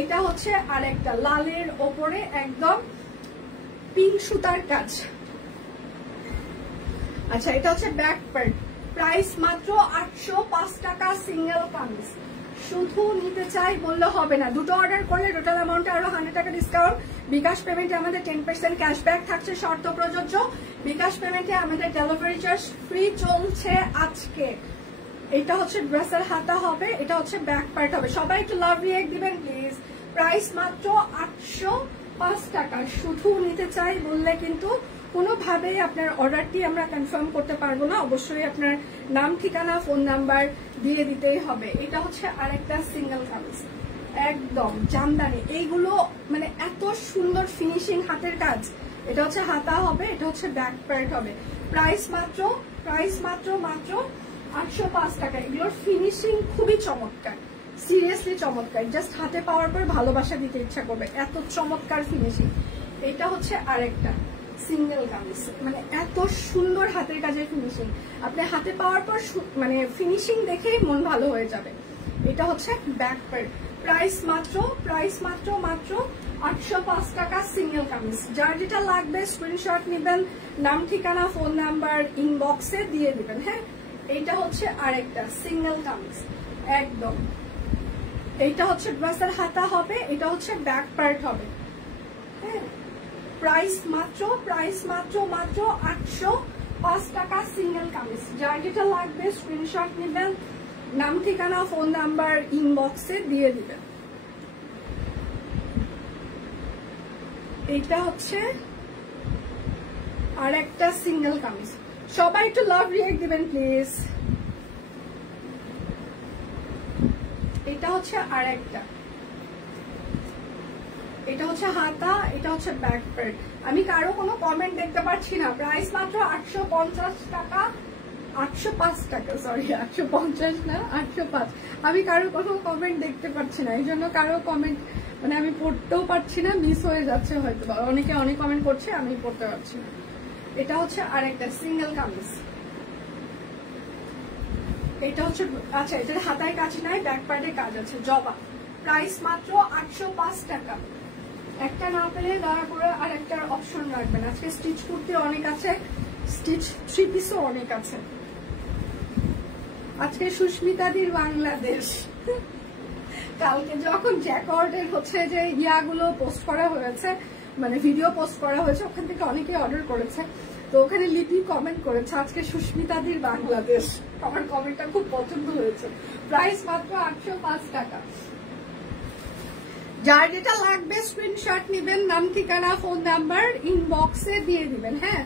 এটা হচ্ছে আরেকটা লালের ওপরে একদম পিঙ্ক সুতার কাজ। আচ্ছা, এটা হচ্ছে ব্যাক পার্ট। প্রাইস মাত্র 805 টাকা সিঙ্গেল কামিজ। শুধু নিতে চাই বললে হবে না, দুটো অর্ডার করলে টোটাল অ্যামাউন্টে আরো 100 টাকা ডিসকাউন্ট। বিকাশ পেমেন্টে আমাদের 10% ক্যাশব্যাক থাকছে, শর্ত প্রযোজ্য। বিকাশ পেমেন্টে আমাদের ডেলিভারি চার্জ ফ্রি চলছে আজকে। এটা হচ্ছে ড্রেসের হাতা হবে, এটা হচ্ছে ব্যাক পার্ট হবে। সবাই একটু লাভ রিয়েক্ট দিবেন প্লিজ। প্রাইস মাত্র 805 টাকা। শুধু নিতে চাই বললে কিন্তু কোনোভাবেই আপনার অর্ডারটি আমরা কনফার্ম করতে পারবো না, অবশ্যই আপনার নাম ঠিকানা ফোন নাম্বার দিয়ে দিতেই হবে। এটা হচ্ছে আরেকটা সিঙ্গেল কামিজ, একদম জামদানি। এইগুলো মানে এত সুন্দর ফিনিশিং হাতের কাজ। এটা হচ্ছে হাতা হবে, এটা হচ্ছে ব্যাক পার্ট হবে। প্রাইস মাত্র 805 টাকা। এগুলোর ফিনিশিং খুবই চমৎকার, সিরিয়াসলি চমৎকার। জাস্ট হাতে পাওয়ার পর ভালোবাসা দিতে ইচ্ছা করবে, এত চমৎকার ফিনিশিং। এটা হচ্ছে আরেকটা সিঙ্গেল কামিজ, মানে এত সুন্দর হাতের কাজের ফিনিশিং। আপনি হাতে পাওয়ার পর মানে ফিনিশিং দেখেই মন ভালো হয়ে যাবে। এটা হচ্ছে ব্যাক পার্ট। প্রাইস মাত্র 805 টাকা সিঙ্গেল কামিজ। যার যেটা লাগবে স্ক্রিনশট নেবেন, নাম ঠিকানা ফোন নাম্বার ইনবক্সে দিয়ে দিবেন। হ্যাঁ, এইটা হচ্ছে আরেকটা সিঙ্গেল কামিজ একদম। এইটা হচ্ছে ড্রেসের হাতা হবে, এটা হচ্ছে ব্যাক পার্ট হবে। হ্যাঁ, প্রাইস মাত্র 805 টাকা সিঙ্গেল কামিজ। যার যেটা লাগবে স্ক্রিনশট নেবেন, নাম ঠিকানা ফোন নাম্বার ইনবক্সে দিয়ে দিবেন। এইটা হচ্ছে আর একটা সিঙ্গেল কামিজ। সবাই একটু লাভ রিয়েক্ট দিবেন প্লিজ। এটা হচ্ছে আর একটা, এটা হচ্ছে হাতা, এটা হচ্ছে ব্যাক পার্ট। আমি কারো কোনো কমেন্ট দেখতে পাচ্ছি না। প্রাইস মাত্র 850 টাকা, 805 টাকা, সরি 850 না 805। আমি কারো কোনো কমেন্ট দেখতে পাচ্ছি না, এই জন্য কারো কমেন্ট মানে আমি পড়তেও পারছি না, মিস হয়ে যাচ্ছে হয়তো। অনেকে অনেক কমেন্ট করছে, আমি পড়তে পারছি না। এটা হচ্ছে আরেকটা সিঙ্গেল কামিজ। এটা হচ্ছে আচ্ছা, এটার হাতায় কাজ নাই, ব্যাক পার্টে কাজ আছে, জবা। প্রাইস মাত্র 805 টাকা। একটা না পেলে দয়া করে আর একটা অপশন রাখবেন। আজকে স্টিচ করতে অনেক আছে, স্টিচ 3 পিসও অনেক আছে। আজকে সুস্মিতাদির বাংলাদেশ। কালকে যখন জ্যাকর্ডের হচ্ছে যে ইয়াগুলো পোস্ট করা হয়েছে, মানে ভিডিও পোস্ট করা হয়েছে, ওখান থেকে অনেকে অর্ডার করেছে। তো ওখানে লিপি কমেন্ট করেছে আজকে সুস্মিতাদির বাংলাদেশ। আমার কমেন্টটা খুব পছন্দ হয়েছে। প্রাইস মাত্র 805 টাকা। যার যেটা লাগবে স্ক্রিনশট নেবেন, নাম ঠিকানা ফোন নাম্বার ইনবক্সে দিয়ে দিবেন। হ্যাঁ,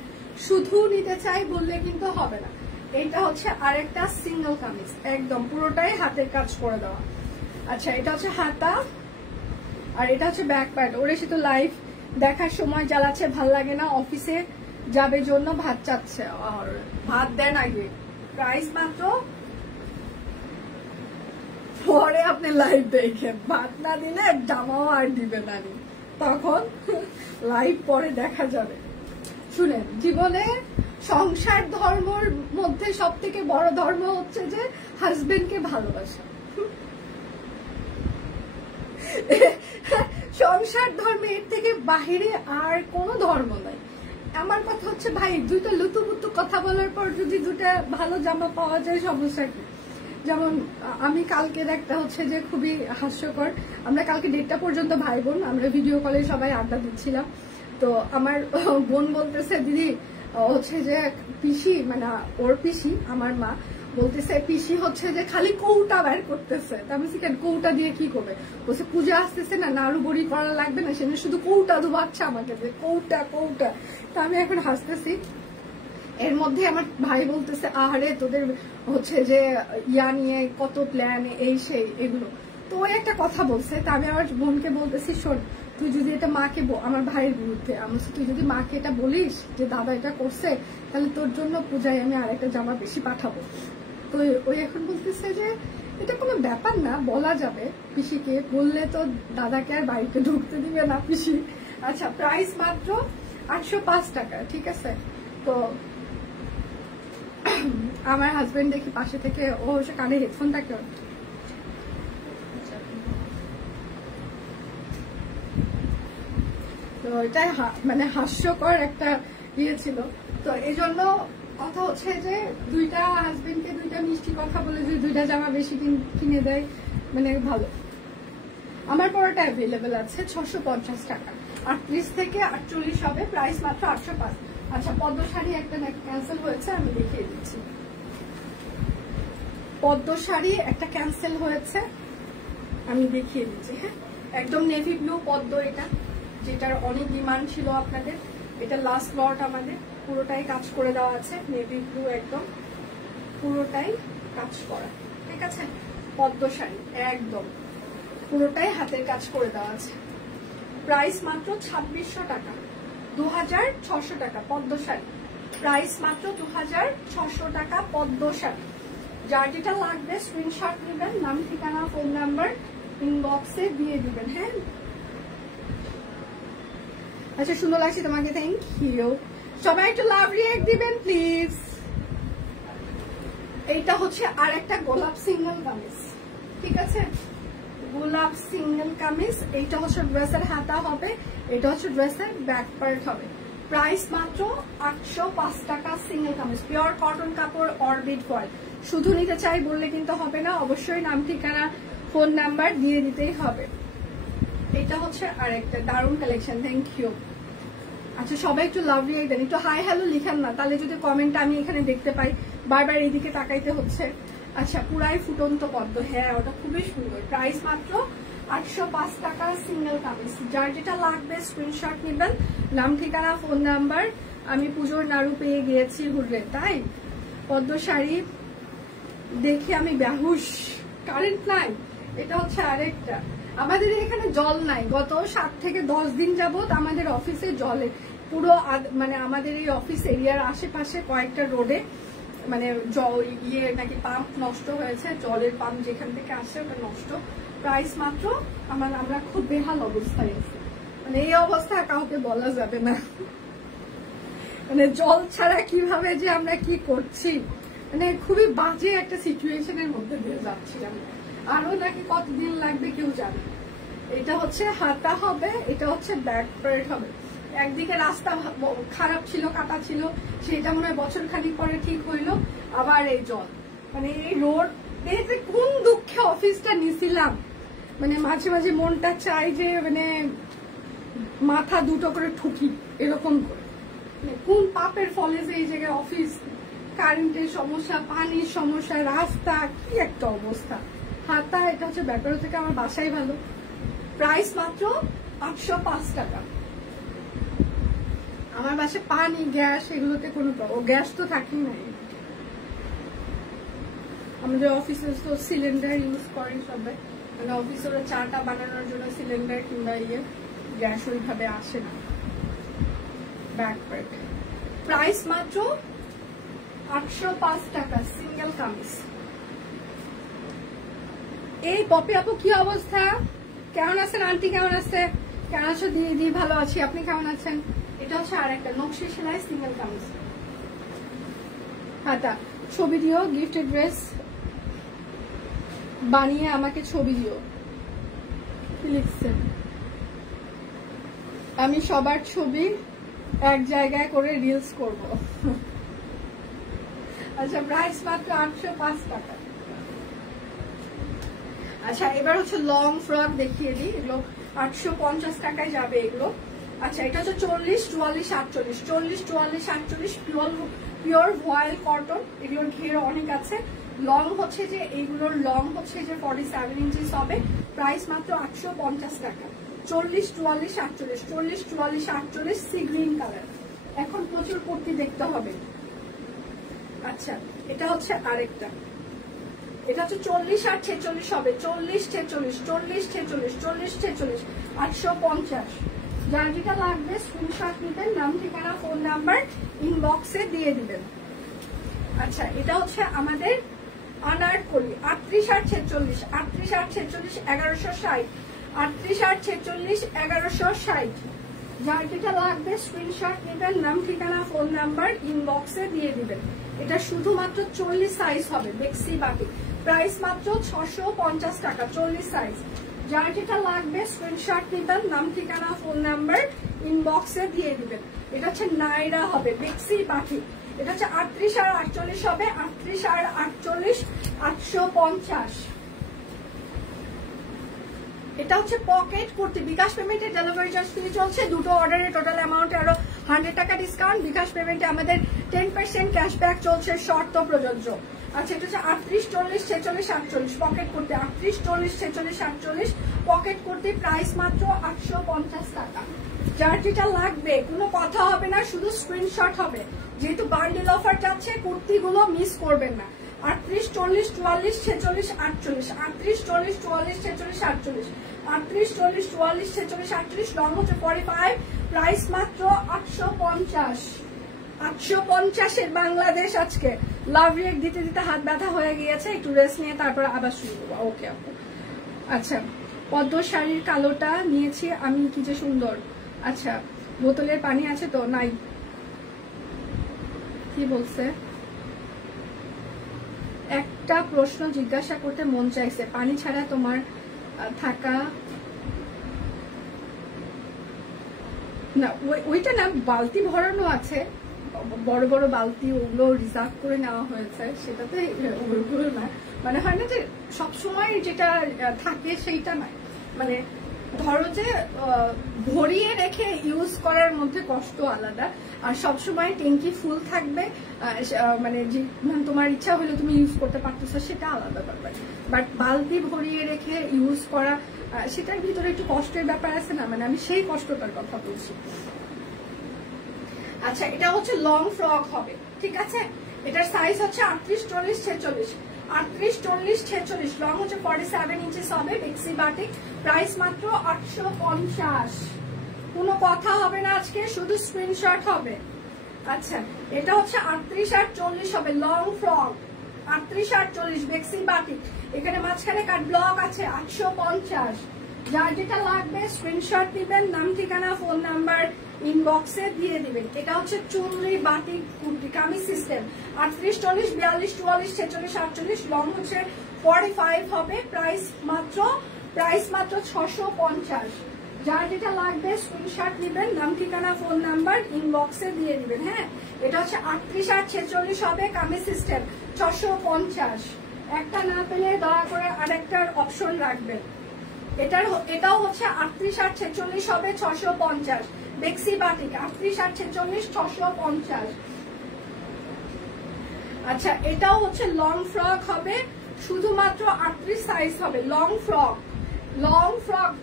শুধু নিতে চাই বললে কিন্তু হবে না। এটা হচ্ছে আরেকটা সিঙ্গেল কামিজ, একদম পুরোটাই হাতের কাজ করে দেওয়া। আচ্ছা, এটা হচ্ছে হাতা আর এটা হচ্ছে ব্যাক পার্ট। ওরে সে তো লাইভ দেখার সময় জ্বালাচ্ছে, ভাল লাগে না, অফিসে যাবে জন্য ভাত চাচ্ছে, আর ভাত দেন আগে। প্রাইস মাত্র, পরে আপনি লাইভ দেখেন, ভাত না দিলে জামাও আর দিবে না, তখন লাইভ পরে দেখা যাবে। শুনেন, জীবনে সংসার ধর্মের মধ্যে সব থেকে বড় ধর্ম হচ্ছে যে হাজবেন্ডকে ভালোবাসা। সংসার ধর্মে এর থেকে বাহিরে আর কোনো ধর্ম নাই। আমার কথা হচ্ছে ভাই, দুইটা লুতুপুতু কথা বলার পর যদি দুটা ভালো জামা পাওয়া যায়, সমস্যা কি? যেমন আমি কালকের একটা হচ্ছে যে খুবই হাস্যকর, আমরা কালকে 1:30 পর্যন্ত ভাই বোন আমরা ভিডিও কলে সবাই আড্ডা দিচ্ছিলাম। তো আমার বোন বলতেছে দিদি হচ্ছে যে পিসি মানে ওর পিসি আমার মা বলতেছে পিসি হচ্ছে যে খালি কৌটা বের করতেছে। আমি কৌটা দিয়ে কি করবে? বলছে পূজা আসতেছে না, নাড়ু বড়ি করা লাগবে না, সেজন্য শুধু কৌটা দুবাচ্ছে আমাকে যে কৌটা কৌটা। তা আমি এখন হাসতেছি। এর মধ্যে আমার ভাই বলতেছে আহারে তোদের হচ্ছে যে ইয়া নিয়ে কত প্ল্যান এই সেই এগুলো। তো ওই একটা কথা বলছে। তা আমি আমার বোনকে বলতেছি শোন তুই যদি এটা মাকে আমার ভাইয়ের বিরুদ্ধে আমি তুই যদি মাকে এটা বলিস যে দাদা এটা করছে তাহলে তোর জন্য পূজায় আমি আরেকটা জামা বেশি পাঠাবো। তো ওই এখন বলতেছে যে এটা কোনো ব্যাপার না, বলা যাবে, পিসিকে বললে তো দাদাকে আর বাড়িতে ঢুকতে দিবে না পিসি। আচ্ছা প্রাইস মাত্র 805 টাকা, ঠিক আছে। তো আমার হাজবেন্ড দেখি পাশে থেকে ও হচ্ছে কানে হেডফোন থাকে, তো এটাই মানে হাস্যকর একটা ইয়ে ছিল। তো এই জন্য কথা হচ্ছে যে দুইটা হাজবেন্ডকে দুইটা মিষ্টি কথা বলে যে দুইটা জামা বেশি কিনে দেয় মানে ভালো। আমার পরোটা অ্যাভেলেবেল আছে 650 টাকা, 38 থেকে 48 হবে, প্রাইস মাত্র 805। আচ্ছা পদ্ম শাড়ি একটা ক্যান্সেল হয়েছে, আমি দেখিয়ে দিচ্ছি। পদ্ম শাড়ি একটা ক্যান্সেল হয়েছে, আমি দেখিয়ে দিচ্ছি। হ্যাঁ একদম নেভি ব্লু পদ্ম, এটা যেটার অনেক ডিমান্ড ছিল আপনাদের। এটা লাস্ট লট আমাদের, পুরোটাই কাজ করে দেওয়া আছে, নেভি ব্লু একদম পুরোটাই কাজ করা, ঠিক আছে। পদ্ম শাড়ি একদম পুরোটাই হাতের কাজ করে দেওয়া আছে, প্রাইস মাত্র 2600 টাকা, 2600 টাকা পদ্ম শাড়ি, প্রাইস মাত্র 2600 টাকা পদ্ম শাড়ি। যার যেটা লাগবে স্ক্রিনশট নেবেন, নাম ঠিকানা ফোন নাম্বার ইনবক্সে দিয়ে দিবেন। হ্যাঁ আচ্ছা সুন্দর লাগছে তোমাকে, থ্যাংক ইউ। সবাই একটু লাভ রিঅ্যাক্ট দিবেন প্লিজ। এইটা হচ্ছে আর একটা গোলাপ সিঙ্গেল কামিজ, ঠিক আছে, গোলাপ সিঙ্গেল কামিজ। এইটা হচ্ছে ড্রেসের হাতা হবে, এটা হচ্ছে ড্রেসের ব্যাক পার্ট হবে, প্রাইস মাত্র 805 টাকা সিঙ্গেল কামিজ, পিওর কটন কাপড় অরবিট ফয়েল। শুধু নিতে চাই বললে কিন্তু হবে না, অবশ্যই নাম ঠিকানা ফোন নাম্বার দিয়ে দিতেই হবে। এটা হচ্ছে আর একটা দারুণ কালেকশন, থ্যাংক ইউ। আচ্ছা সবাই একটু লাভ রিঅ্যাক্ট দেন, একটু হাই হ্যালো লিখেন না, তাহলে যদি কমেন্টটা আমি এখানে দেখতে পাই, বারবার এইদিকে তাকাইতে হচ্ছে। আচ্ছা পুরাই ফুটন্ত পদ্ম, হ্যাঁ ওটা খুবই সুন্দর, প্রাইস মাত্র 805 টাকা সিঙ্গেল কামিজ। যার যেটা লাগবে স্ক্রিনশট নেবেন, নাম ঠিকানা ফোন নাম্বার। আমি পুজোর নাড়ু পেয়ে গিয়েছি হুররে, তাই পদ্ম শাড়ি দেখে আমি বেহুশ, কারেন্ট নাই। এটা হচ্ছে আরেকটা, আমাদের এখানে জল নাই, গত 7 থেকে 10 দিন যাবত আমাদের অফিসে জলে পুরো মানে আমাদের এই অফিস এরিয়ার আশেপাশে কয়েকটা রোডে মানে ইয়ে নাকি পাম্প নষ্ট হয়েছে, জলের পাম্প যেখান থেকে আসে ওটা নষ্ট। প্রাইস মাত্র আমরা খুব বেহাল অবস্থায় আছি, মানে এই অবস্থা কাউকে বলা যাবে না, মানে জল ছাড়া কিভাবে যে আমরা কি করছি, মানে খুবই বাজে একটা সিচুয়েশনের মধ্যে দিয়ে যাচ্ছি আমরা। আরো নাকি কতদিন লাগবে কেউ জানে। এটা হচ্ছে হাতা হবে, এটা হচ্ছে ব্যাক পার্ট হবে। একদিকে রাস্তা খারাপ ছিল, কাটা ছিল, সেটা মনে হয় বছর খানিক পরে ঠিক হইলো, আবার এই জল, মানে এই রোড কোন দুঃখে অফিসটা নিছিলাম, মানে মাঝে মাঝে মনটা চাই যে মানে মাথা দুটো করে ঠুকি এরকম করে, কোন পাপের ফলে যে এই জায়গায় অফিস, কারেন্টের সমস্যা, পানির সমস্যা, রাস্তা, কি একটা অবস্থা। হাতা এটা হচ্ছে ব্যাপার থেকে আমার বাসাই ভালো, প্রাইস মাত্র 805 টাকা। আমার বাসায় পানি গ্যাস এগুলোতে কোনো গ্যাস তো থাকেই নাই, আমাদের অফিসে তো সিলিন্ডার ইউজ করেন সবাই, মানে অফিসে ওরা চাটা বানানোর জন্য সিলিন্ডার কিংবা ইয়ে গ্যাস ওইভাবে আসে না। ব্যাক পার্ট প্রাইস মাত্র 805 টাকা সিঙ্গেল কামিজ। এই পপি আপু কি অবস্থা, কেমন আছেন আন্টি, কেমন আছে, কেমন আছো দিদি? ভালো আছি, আপনি কেমন আছেন? এটা হচ্ছে আর একটা নকশি সেলাই সিঙ্গেল কামিজ, হাতা। ছবি দিও, গিফটেড ড্রেস বানিয়ে আমাকে ছবি দিও, কি লিখছেন? আমি সবার ছবি এক জায়গায় করে রিলস করব। আচ্ছা প্রাইস মাত্র 805 টাকা। আচ্ছা এবার হচ্ছে লং ফ্রক দেখিয়ে দিই, এগুলো 850 টাকায় যাবে এগুলো। আচ্ছা এটা হচ্ছে 40, 44, 48, 40, 44, 48 পিওর ভয়েল কটন, এগুলোর ঘের অনেক আছে। লং হচ্ছে যে এইগুলোর লং হচ্ছে যে 47 ইঞ্চিস হবে, প্রাইস মাত্র 850 টাকা। 40, 44, 48, 40, 44, 48 সি গ্রিন কালার। এখন প্রচুর কুর্তি দেখতে হবে। আচ্ছা এটা হচ্ছে আরেকটা, এটা হচ্ছে 40 আর 46 হবে, 40, 46, 40, 46, 40, 46, 850। যার যেটা লাগবে স্ক্রিনশট নিবেন, নাম ঠিকানা ফোন নাম্বার ইনবক্সে দিয়ে দিবেন। আচ্ছা এটা হচ্ছে আমাদের আনারকলি 38 আর 46, 38 আর 46 1160, 38 আর 46 1160। যার যেটা লাগবে স্ক্রিনশট নিবেন, নাম ঠিকানা ফোন নাম্বার ইনবক্সে দিয়ে দিবেন। এটা শুধুমাত্র 40 সাইজ হবে, বেক্সি বাটিক, প্রাইস মাত্র 650 টাকা 40 সাইজ। যার যেটা লাগবে স্ক্রিনশট নিবেন, নাম ঠিকানা ফোন নাম্বার ইনবক্সে দিয়ে দিবেন। এটা হচ্ছে নাইরা হবে, বেক্সি বাটিক, এটা হচ্ছে 38 আর 48 হবে, 38 আর 48 850। এটা হচ্ছে পকেট কুর্তি, বিকাশ পেমেন্টে ডেলিভারি চার্জ ফ্রি চলছে, দুটো অর্ডারের টোটাল অ্যামাউন্টে আরো 100 টাকা ডিসকাউন্ট। বিকাশ পেমেন্টে আমাদের 10% ক্যাশব্যাক চলছে, শর্ত প্রযোজ্য। আচ্ছা এটা হচ্ছে 38, 40, 46, 48 pocket kurti, 38, 40, 46, 48 pocket kurti, price মাত্র 850 টাকা। যার যেটা লাগবে কোনো কথা হবে না, শুধু স্ক্রিনশট হবে, যেহেতু বান্ডেল অফার যাচ্ছে কুর্তিগুলো মিস করবেন না। 38, 40, 44, 46, 48, 38, 40, 44, 46, 48, 38, 40, 44, 46, 48 লং হচ্ছে 45, প্রাইস মাত্র 850। 850 বাংলাদেশ। আজকে লাভ রেট দিতে দিতে হাত ব্যথা হয়ে গিয়েছে, একটু রেস্ট নিয়ে তারপর আবার শুরু করবো। ওকে ওকে। আচ্ছা পদ্ম শাড়ির কালোটা নিয়েছি আমি, কি যে সুন্দর। আচ্ছা বোতলের পানি আছে তো? নাই। কি বলছে? একটা প্রশ্ন জিজ্ঞাসা করতে মন চাইছে, পানি ছাড়া তোমার থাকা না? ওইটা না, বালতি ভরানো আছে, বড় বড় বালতি, ওগুলো রিজার্ভ করে নেওয়া হয়েছে, সেটাতে ওইগুলো না। মানে হয় না যে সবসময় যেটা থাকে সেইটা নয়, মানে ধরো যে ভরিয়ে রেখে ইউজ করার মধ্যে কষ্ট আলাদা, আর সবসময় ট্যাঙ্কি ফুল থাকবে, মানে যে তোমার ইচ্ছা হলে তুমি ইউজ করতে পারতেছো, সেটা আলাদা ব্যাপার। বাট বালতি ভরিয়ে রেখে ইউজ করা, সেটার ভিতরে একটু কষ্টের ব্যাপার আছে না, মানে আমি সেই কষ্টটার কথা বলছি। আচ্ছা এটা হচ্ছে লং ফ্রক হবে, ঠিক আছে? এটার সাইজ হচ্ছে 38, 40, 46, 38, 40, 46 লং হচ্ছে 47 ইঞ্চিস হবে, বেক্সি বাটিক, প্রাইস মাত্র 850। কোনো কথা হবে না আজকে, শুধু স্ক্রিনশট হবে। আচ্ছা এটা হচ্ছে 38 আর 40 হবে, লং ফ্রক 38 আর 40 বেক্সি বাটিক, এখানে মাঝখানে কাট ব্লক আছে, 850। যার যেটা লাগবে স্ক্রিনশট দিবেন, নাম ঠিকানা ফোন নাম্বার ইনবক্সে দিয়ে দিবেন। এটা হচ্ছে chunri batik kurti, kameez system, 38, 40, 42, 44, 46, 48 long হচ্ছে 45 হবে, প্রাইস মাত্র 650। যার যেটা লাগবে স্ক্রিনশট দিবেন, নাম ঠিকানা ফোন নাম্বার ইনবক্সে দিয়ে দিবেন। হ্যাঁ এটা হচ্ছে 38 আর 46 হবে, কামিজ সিস্টেম, 650। একটা না পেলে দয়া করে আরেকটার অপশন রাখবেন। এটাও হচ্ছে 38 আর 46 হবে, 650 বেক্সি বাটিক, 38 আর 46 650। আচ্ছা এটাও হচ্ছে লং ফ্রক হবে, শুধুমাত্র 38 সাইজ হবে, লং ফ্রক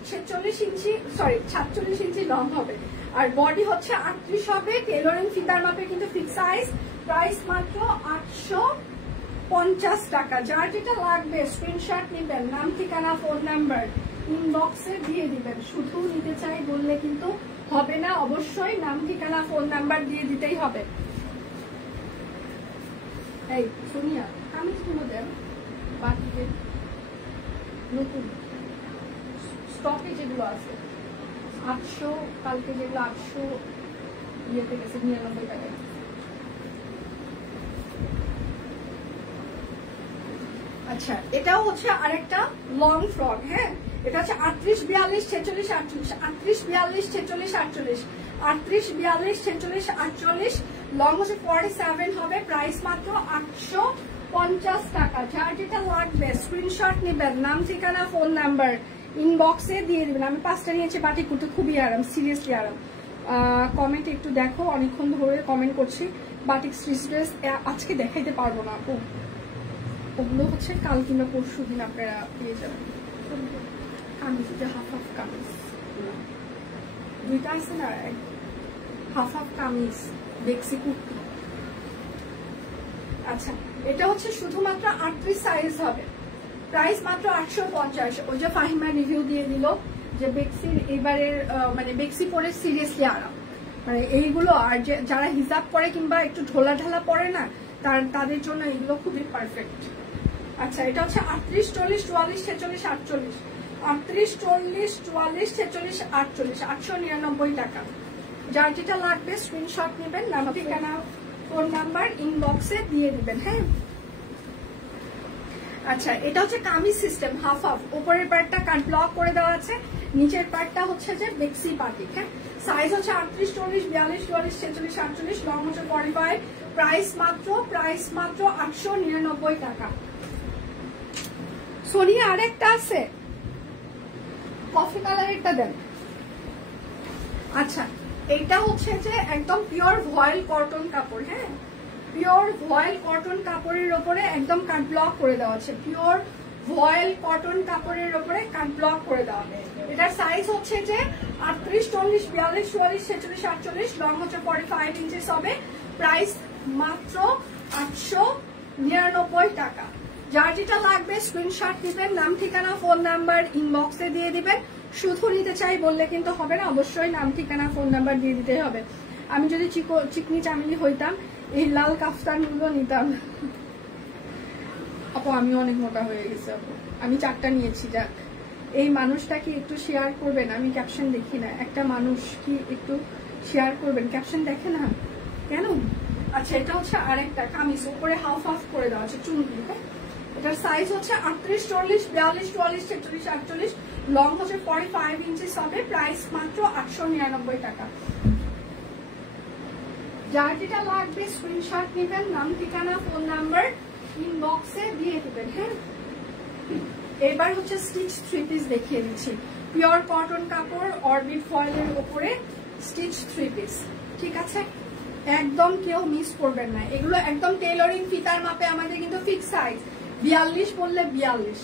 46 ইঞ্চি, সরি 47 ইঞ্চি লং হবে, আর বডি হচ্ছে 38 হবে, টেলরিং ফিতার মাপে কিন্তু ফিক্স সাইজ, প্রাইস মাত্র 850 টাকা। যার যেটা লাগবে স্ক্রিনশট নেবেন, নাম ঠিকানা ফোন নাম্বার ইনবক্সে দিয়ে দিবেন। শুধু নিতে চাই বললে কিন্তু হবে না, অবশ্যই নাম ঠিকানা ফোন নাম্বার দিয়ে দিতেই হবে। এই সোনিয়া কামিজগুলো দেন, বাকিদের নতুন স্টকে যেগুলো আছে 800, কালকে যেগুলো 800 ইয়েতে গেছে 99 টাকায়। আচ্ছা এটাও হচ্ছে আরেকটা লং ফ্রক। হ্যাঁ এটা হচ্ছে 38, 42, 46, 48, 38, 42, 46, 48, 38, 42, 46, 48 লং হচ্ছে 47 হবে, প্রাইস মাত্র 50 টাকা। যার যেটা লাগবে স্ক্রিনশট নেবেন, নাম ঠিকানা ফোন নাম্বার ইনবক্সে দিয়ে দিবেন। আমি 5টা নিয়েছি, বাটিক করতে খুবই আরাম, সিরিয়াসলি আরাম। কমেন্ট একটু দেখো, অনেকক্ষণ ধরে কমেন্ট করছি। বাটিক স্টিচ আজকে দেখাইতে পারবো না আপু, ওগুলো হচ্ছে কাল কিংবা পরশু দিন আপনারা পেয়ে যাবেন। কামিজ, হাফ হাফ কামিজ দুইটা আছে না, হাফ হাফ কামিজ বেক্সি কুর্তি। আচ্ছা, এটা হচ্ছে শুধুমাত্র 38 সাইজ হবে, প্রাইস মাত্র 850। ওই যে ফাহিমা রিভিউ দিয়ে দিল যে বেক্সির এবারের মানে বেক্সি পরে সিরিয়াসলি আরাম, মানে এইগুলো। আর যারা হিজাব পরে কিংবা একটু ঢোলা ঢালা পরে না, তাদের জন্য এইগুলো খুবই পারফেক্ট। আচ্ছা, এটা হচ্ছে 38, 40, 44, 46, 48, 38, 40, 44, 46, 48, 899 টাকা। যার যেটা লাগবে স্ক্রিনশট নেবেন, নাম ঠিকানা ফোন নাম্বার ইনবক্সে দিয়ে দিবেন। হ্যাঁ, আচ্ছা, এটা হচ্ছে কামিজ সিস্টেম, হাফ হাফ। উপরের পার্টটা কাট ব্লক করে দেওয়া আছে, নিচের পার্টটা হচ্ছে যে বেক্সি পার্টি। হ্যাঁ, সাইজ হচ্ছে 38, 40, 42, 44, 46, 48, লং হচ্ছে 45। প্রাইস মাত্র 899 টাকা। সোনিয়া আরেকটা আছে, কফি কালারেরটা দেন। আচ্ছা, এটা হচ্ছে যে একদম পিওর ভয়েল কটন কাপড়। হ্যাঁ, পিওর ভয়েল কটন কাপড়ের ওপরে একদম কাট ব্লক করে দেওয়া আছে, পিওর ভয়েল কটন কাপড়ের ওপরে কাট ব্লক করে দেওয়া। এটার সাইজ হচ্ছে যে 38, 40, 42, 44, 46, 48, লং হচ্ছে 45 ইঞ্চিস হবে। প্রাইস মাত্র 899 টাকা। যার যেটা লাগবে স্ক্রিনশট দিবেন, নাম ঠিকানা ফোন নাম্বার ইনবক্সে দিয়ে দিবেন। শুধু নিতে চাই বললে কিন্তু হবে না, অবশ্যই নাম ঠিকানা ফোন নাম্বার দিয়ে দিতে হবে। আমি যদি চিকনি চামিলি হইতাম এই লাল কাফতান গুলো নিতাম। আপু আমি অনেক মোটা হয়ে গেছি আপু, আমি 4টা নিয়েছি। যাক, এই মানুষটা কি একটু শেয়ার করবেন? আমি ক্যাপশন দেখি না, একটা মানুষ কি একটু শেয়ার করবেন? ক্যাপশন দেখে না কেন? আচ্ছা, এটা হচ্ছে আরেকটা কামিজ, উপরে হাফ হাফ করে দেওয়া আছে চুনগুলো। এটার সাইজ হচ্ছে 38, 40, 42, 44, 46, 48, লং হচ্ছে 45 ইঞ্চিস হবে। প্রাইস মাত্র 899 টাকা। যার যেটা লাগবে স্ক্রিনশট নেবেন, নাম ঠিকানা ফোন নাম্বার ইনবক্সে দিয়ে দিবেন। হ্যাঁ, এবার হচ্ছে স্টিচ 3 পিস দেখিয়ে দিচ্ছি। পিওর কটন কাপড়, অরবিট ফয়েলের উপরে স্টিচ 3 পিস। ঠিক আছে, একদম কেউ মিস করবেন না। এগুলো একদম টেইলরিং ফিতার মাপে আমাদের কিন্তু ফিক্স সাইজ। 42 বললে 42,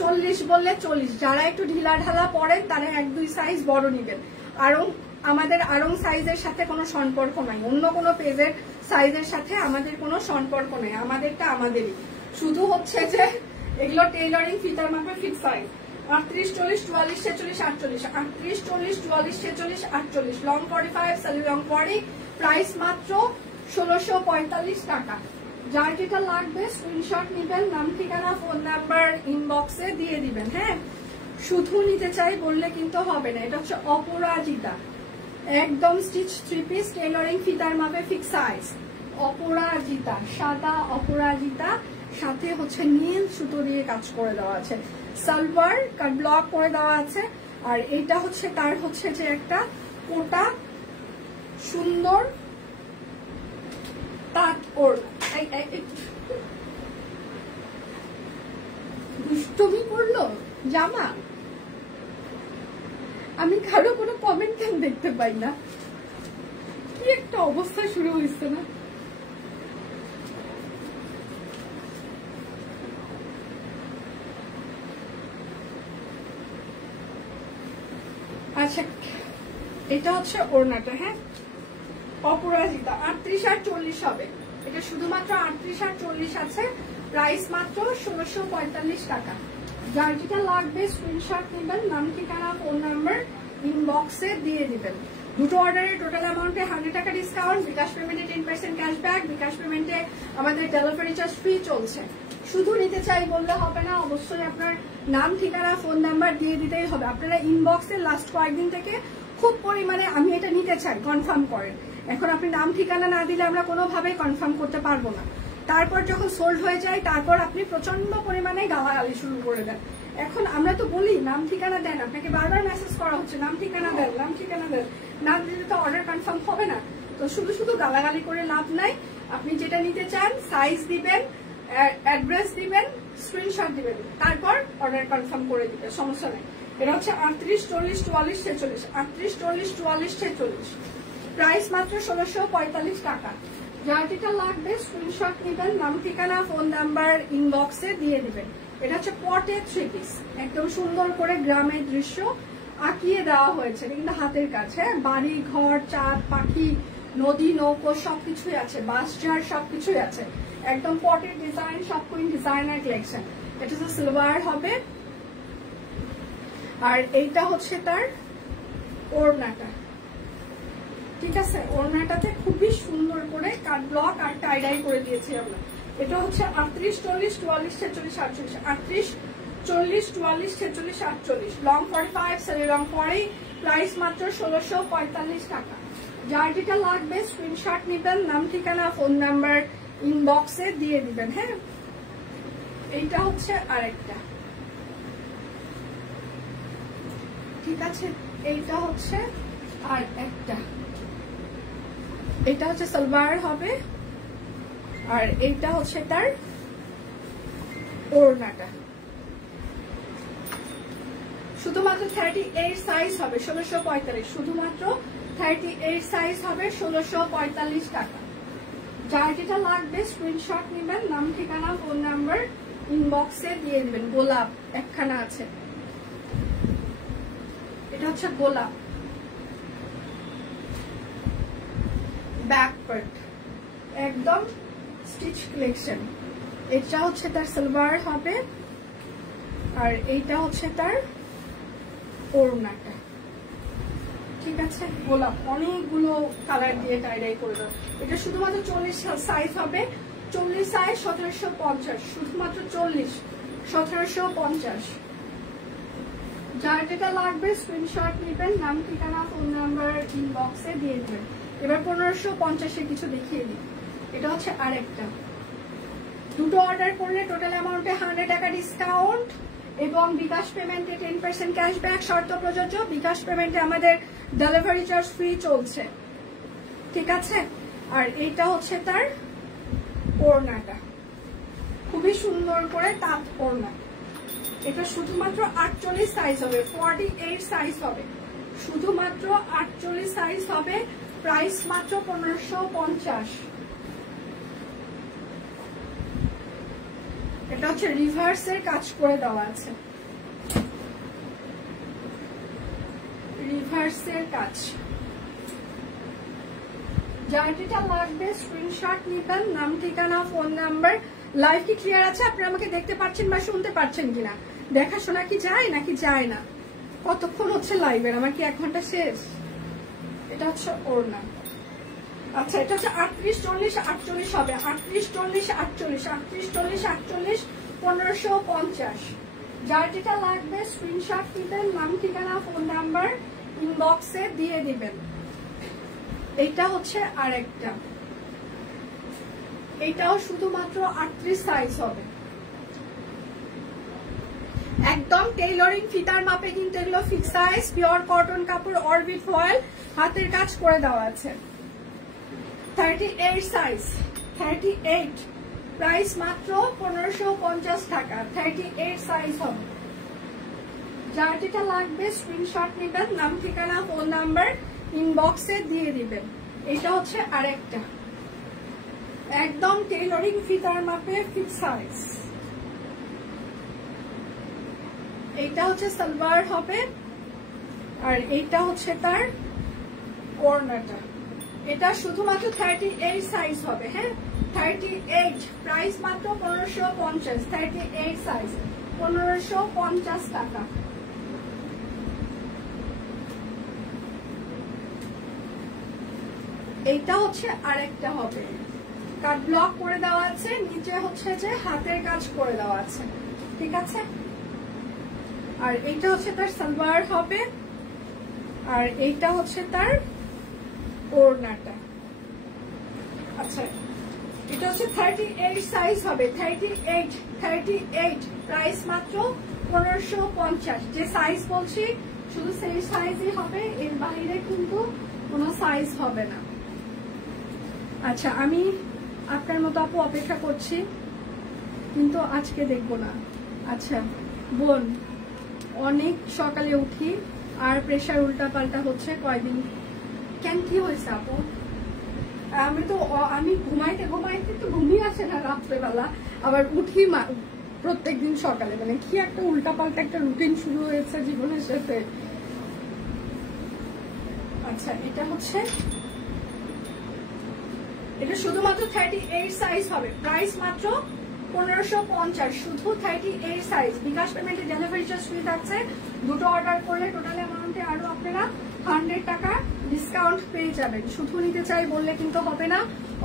40 বললে 40। যারা একটু ঢিলা ঢালা পরেন তারা 1-2 সাইজ বড় নিবেন। আমাদের আরং সাইজের সাথে কোনো সম্পর্ক নাই, অন্য কোনো পেজের সাইজের সাথে আমাদের কোনো সম্পর্ক নেই। আমাদেরটা আমাদেরই, শুধু হচ্ছে যে এগুলো টেইলরিং ফিতার মাপে ফিক্স সাইজ। 38, 40, 44, 46, 48, 38, 40, 44, 46, 48, লং 45, সালি লং 40। প্রাইস মাত্র 1645 টাকা। যার যেটা লাগবে স্ক্রিনশট নিবেন, নাম ঠিকানা ফোন নাম্বার ইনবক্সে দিয়ে দিবেন। হ্যাঁ, শুধু নিতে চাই বললে কিন্তু হবে না। এটা হচ্ছে অপরাজিতা, একদম স্টিচ 3 পিস, টেইলরিং ফিতার মাপে ফিক্স সাইজ। অপরাজিতা, সাদা অপরাজিতা, সাথে হচ্ছে নীল সুতো দিয়ে কাজ করে দেওয়া আছে। সালোয়ার কাট ব্লক করে দেওয়া আছে। আর এটা হচ্ছে তার হচ্ছে যে একটা কোটা সুন্দর তাঁত ওড়না। দুষ্টমি করলো জামা। আমি কারো কোনো কমেন্ট কেন দেখতে পাই না? কি একটা অবস্থা শুরু হয়েছে না? আচ্ছা, এটা হচ্ছে ওড়নাটা। হ্যাঁ, অপরাজিতা 38 আর 40 হবে। এটা শুধুমাত্র 38 আর 40 আছে। প্রাইস মাত্র 1645 টাকা। যার যেটা লাগবে স্ক্রিনশট নেবেন, নাম ঠিকানা ফোন নাম্বার ইনবক্সে দিয়ে দিবেন। দুটো অর্ডারের টোটাল অ্যামাউন্টে 100 টাকা ডিসকাউন্ট, বিকাশ পেমেন্টে 10% ক্যাশব্যাক, বিকাশ পেমেন্টে আমাদের ডেলিভারি চার্জ ফ্রি চলছে। শুধু নিতে চাই বললে হবে না, অবশ্যই আপনার নাম ঠিকানা ফোন নাম্বার দিয়ে দিতেই হবে। আপনারা ইনবক্সে লাস্ট কয়েকদিন থেকে খুব পরিমাণে আমি এটা নিতে চাই কনফার্ম করেন। এখন আপনি নাম ঠিকানা না দিলে আমরা কোনোভাবেই কনফার্ম করতে পারবো না। তারপর যখন সোল্ড হয়ে যায় তারপর আপনি প্রচন্ড পরিমাণে গালাগালি শুরু করে দেন। এখন আমরা তো বলি নাম ঠিকানা দেন, আপনাকে বারবার মেসেজ করা হচ্ছে নাম ঠিকানা দেন, নাম ঠিকানা দেন। না দিলে তো অর্ডার কনফার্ম হবে না। তো শুধু শুধু গালাগালি করে লাভ নাই। আপনি যেটা নিতে চান সাইজ দিবেন, অ্যাড্রেস দিবেন, স্ক্রিনশট দিবেন, তারপর অর্ডার কনফার্ম করে দিবেন, সমস্যা নেই। এটা হচ্ছে 38, 40, 44, 46, 38, 40, 44, 46, প্রাইস মাত্র 1645 টাকা। যার যেটা লাগবে স্ক্রিনশট নিবেন, নাম ঠিকানা ফোন নাম্বার ইনবক্সে দিয়ে দিবেন। এটা হচ্ছে পটে 3 পিস, একদম সুন্দর করে গ্রামের দৃশ্য আঁকিয়ে দেওয়া হয়েছে, কিন্তু হাতের কাছে বাড়ি ঘর, চাঁদ পাখি, নদী নৌকো সবকিছুই আছে, বাস ঝাড় সবকিছুই আছে, একদম পটের ডিজাইন, সব কুইন ডিজাইনার কালেকশন। এটা হচ্ছে সিলভার হবে, আর এইটা হচ্ছে তার ওড়নাটা, ঠিক আছে। ওড়নাটাতে খুবই সুন্দর করে কাট ব্লক আর টাইডাই করে দিয়েছি আমরা। এটা হচ্ছে 38, 40, 44, 46, 48, 38, 40, 44, 46, 48, লং 45, সেলে লং 40, প্রাইস মাত্র 1645 টাকা। যার যেটা লাগবে স্ক্রিনশট নিবেন, নাম ঠিকানা ফোন নাম্বার ইনবক্সে দিয়ে দিবেন। হ্যাঁ, এইটা হচ্ছে আরেকটা, ঠিক আছে। এইটা হচ্ছে আর একটা, এটা হচ্ছে সালোয়ার হবে, আর এইটা হচ্ছে তার ওড়নাটা। শুধুমাত্র 38 সাইজ হবে 1645, শুধুমাত্র 38 সাইজ হবে 1645 টাকা। যার যেটা লাগবে স্ক্রিনশট নেবেন, নাম ঠিকানা ফোন নাম্বার ইনবক্সে দিয়ে দিবেন। গোলাপ একখানা আছে, এটা হচ্ছে গোলাপ, ব্যাক পার্ট একদম স্টিচ কালেকশন। এটা হচ্ছে তার সালোয়ার হবে, আর এইটা হচ্ছে তার ওড়নাটা, ঠিক আছে। গোলাপ অনেকগুলো কালার দিয়ে টাইডাই করে দেবো। এটা শুধুমাত্র 40 সাইজ হবে, 40 সাইজ 1750, শুধুমাত্র 40, 1750। যার যেটা লাগবে স্ক্রিনশট নেবেন, নাম ঠিকানা ফোন নাম্বার ইনবক্সে দিয়ে দেবেন। এবার 1550 কিছু দেখিয়ে দিই। এটা হচ্ছে আরেকটা, দুটো অর্ডার করলে টোটাল অ্যামাউন্টে 100 টাকা ডিসকাউন্ট এবং বিকাশ পেমেন্টে 10% ক্যাশব্যাক, শর্ত প্রযোজ্য। বিকাশ পেমেন্টে আমাদের ডেলিভারি চার্জ ফ্রি চলছে, ঠিক আছে। আর এইটা হচ্ছে তার ওড়নাটা, খুবই সুন্দর করে তাঁত ওড়না। এটা শুধুমাত্র 48 সাইজ হবে, 48 সাইজ হবে, শুধুমাত্র 48 সাইজ হবে, প্রাইস মাত্র 1550। এটা হচ্ছে রিভার্সের কাজ করে দেওয়া আছে, রিভার্সের কাজ। যার যেটা লাগবে স্ক্রিনশট নিবেন, নাম ঠিকানা ফোন নাম্বার। লাইভ কি ক্লিয়ার আছে? আপনারা আমাকে দেখতে পাচ্ছেন বা শুনতে পাচ্ছেন কিনা? দেখাশোনা কি যায় নাকি যায় না? কতক্ষণ হচ্ছে লাইভের? আমার কি 1 ঘন্টা শেষ? এটা হচ্ছে ওড়না। আচ্ছা, এটা হচ্ছে 38, 40, 48 হবে, 38, 40, 48, 38, 40, 48, 1550। যার যেটা লাগবে স্ক্রিনশট দিবেন, নাম ঠিকানা ফোন নাম্বার ইনবক্সে দিয়ে দিবেন। এইটা হচ্ছে আরেকটা, এটাও শুধুমাত্র 38 সাইজ হবে, একদম টেইলরিং ফিতার মাপে, কিন্তু এগুলো ফিক্স সাইজ, পিওর কটন কাপড়, অরবিট ফয়েল, হাতের কাজ করে দেওয়া আছে। 38 সাইজ, 38, প্রাইস মাত্র 1550 টাকা। 38 সাইজ হবে। যার যেটা লাগবে স্ক্রিনশট নেবেন, নাম ঠিকানা ফোন নাম্বার ইনবক্সে দিয়ে দিবেন। এটা হচ্ছে আরেকটা, একদম টেইলরিং ফিতার মাপে ফিক্স সাইজ। এইটা হচ্ছে সালোয়ার হবে, আর এইটা হচ্ছে তার ওড়নাটা। এটা শুধুমাত্র 38 সাইজ হবে। হ্যাঁ, 38, প্রাইস মাত্র 1550। 38 সাইজ 1550 টাকা। এইটা হচ্ছে আরেকটা হবে, কাট ব্লক করে দেওয়া আছে, নিচে হচ্ছে যে হাতের কাজ করে দেওয়া আছে, ঠিক আছে। আর এইটা হচ্ছে তার সালোয়ার হবে, আর এইটা হচ্ছে তার ওড়নাটা। আচ্ছা, এটা হচ্ছে 38 সাইজ হবে, 38, প্রাইস মাত্র 1550। যে সাইজ বলছি শুধু সেই সাইজই হবে, এর বাইরে কিন্তু কোনো সাইজ হবে না। আচ্ছা, আমি আপনার মতো আপু অপেক্ষা করছি, কিন্তু আজকে দেখবো না। আচ্ছা বোন, অনেক সকালে উঠি আর প্রেশার উল্টা পাল্টা হচ্ছে কয়দিন। কেন, কি হয়েছে আপু? আমি ঘুমাইতে ঘুমাইতে তো ঘুমিয়ে আসে না রাত্রেবেলা, আবার উঠি প্রত্যেকদিন সকালে। মানে কি একটা উল্টা পাল্টা একটা রুটিন শুরু হয়েছে জীবনের সাথে। আচ্ছা এটা হচ্ছে, এটা শুধুমাত্র 38 সাইজ হবে, প্রাইস মাত্র 1550, শুধু 38 সাইজ। বিকাশ পেমেন্টে ডেলিভারি চার্জ ফ্রি থাকছে। দুটো অর্ডার করলে টোটাল অ্যামাউন্টে আরো আপনারা 100 টাকা ডিসকাউন্ট পেয়ে যাবেন। শুধু নিতে চাই বললে কিন্তু হবে না,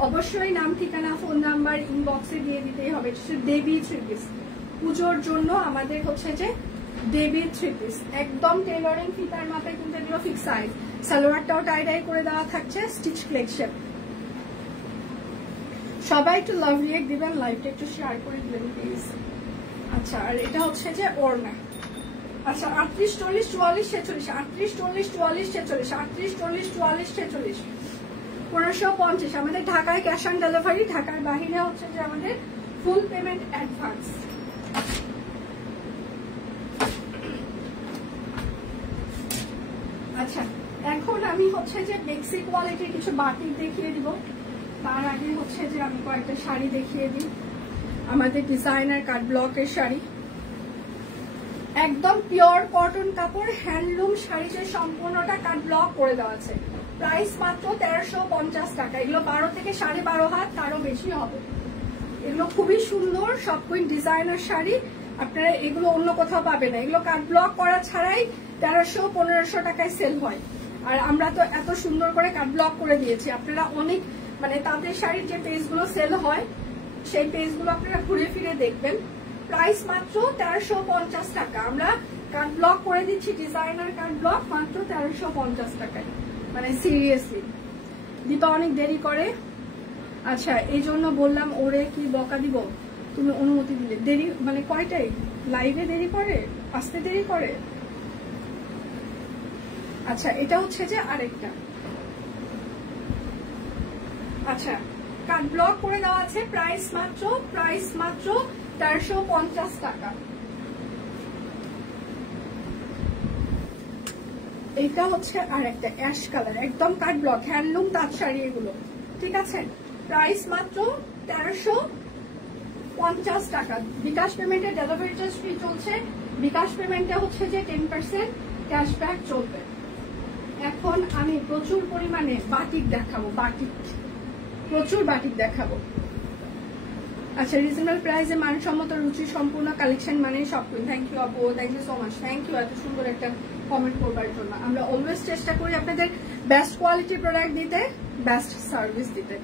অবশ্যই নাম, ঠিকানা, ফোন নাম্বার ইনবক্সে দিয়ে দিতেই হবে। দেবী থ্রি পিস পুজোর জন্য আমাদের হচ্ছে যে দেবী থ্রি পিস, একদম টেইলরিং ফিতার মাথায় কিন্তু এগুলো ফিক্স সাইজ। সালোয়ারটাও টাই ডাই করে দেওয়া থাকছে, স্টিচ কালেকশন। সবাই একটু লাভ রিয়েক্ট দিবেন, লাইভটা একটু শেয়ার করে দিবেন প্লিজ। আচ্ছা আর এটা হচ্ছে যে ওড়না। আচ্ছা 38, 40, 44, 46, 38, 40, 44, 46, 38, 40, 44, 46, 1550। আমাদের ঢাকায় ক্যাশ অন ডেলিভারি, ঢাকার বাহিরে হচ্ছে যে আমাদের ফুল পেমেন্ট অ্যাডভান্স। আচ্ছা এখন আমি হচ্ছে যে বেক্সি কোয়ালিটির কিছু বাটিক দেখিয়ে দিব। তার আগে হচ্ছে যে আমি কয়েকটা শাড়ি দেখিয়ে দিই। আমাদের ডিজাইনার কাট ব্লকের শাড়ি, একদম পিওর কটন কাপড়, হ্যান্ডলুম শাড়িতে সম্পূর্ণটা কাট ব্লক করে দেওয়া আছে। প্রাইস মাত্র 1350 টাকা। এগুলো 12 থেকে 12.5 হাত, তারও বেশি হবে। এগুলো খুবই সুন্দর, সব কুইন ডিজাইনার শাড়ি, আপনারা এগুলো অন্য কোথাও পাবেন না। এগুলো কাট ব্লক করা ছাড়াই 1300-1500 টাকায় সেল হয়। আর আমরা তো এত সুন্দর করে কাট ব্লক করে দিয়েছি। আপনারা অনেক মানে তাঁতের শাড়ির যে পেজগুলো সেল হয় সেই পেজগুলো আপনারা ঘুরে ফিরে দেখবেন। প্রাইস মাত্র 1350 টাকা। আমরা কাট ব্লক করে দিচ্ছি, ডিজাইনার কাট ব্লক মাত্র 1350 টাকায়। মানে সিরিয়াসলি দীপা অনেক দেরি করে। আচ্ছা এই জন্য বললাম ওরে কি বকা দিব, তুমি অনুমতি দিলে। দেরি মানে কয়টাই লাইভে দেরি করে, আসতে দেরি করে। আচ্ছা এটা হচ্ছে যে আরেকটা। আচ্ছা কাট ব্লক করে দেওয়া আছে, প্রাইস মাত্র 1350 টাকা। এইটা হচ্ছে আর একটা অ্যাশ কালার, একদম কাট ব্লক, হ্যান্ডলুম তাঁত শাড়ি এগুলো, ঠিক আছে। প্রাইস মাত্র 1350 টাকা। বিকাশ পেমেন্টে ডেলিভারি চার্জ ফ্রি চলছে। বিকাশ পেমেন্টে হচ্ছে যে 10% ক্যাশব্যাক চলবে। এখন আমি প্রচুর পরিমাণে বাটিক দেখাবো, প্রচুর বাটিক দেখাবো। আচ্ছা রিজনেবল প্রাইসে মানসম্মত রুচি সম্পূর্ণ কালেকশন মানে সব। থ্যাংক ইউ আপু, thank you so much, thank you এত সুন্দর একটা কমেন্ট করবার জন্য। আমরা অলওয়েজ চেষ্টা করি আপনাদের বেস্ট কোয়ালিটি প্রোডাক্ট দিতে, বেস্ট সার্ভিস দিতে,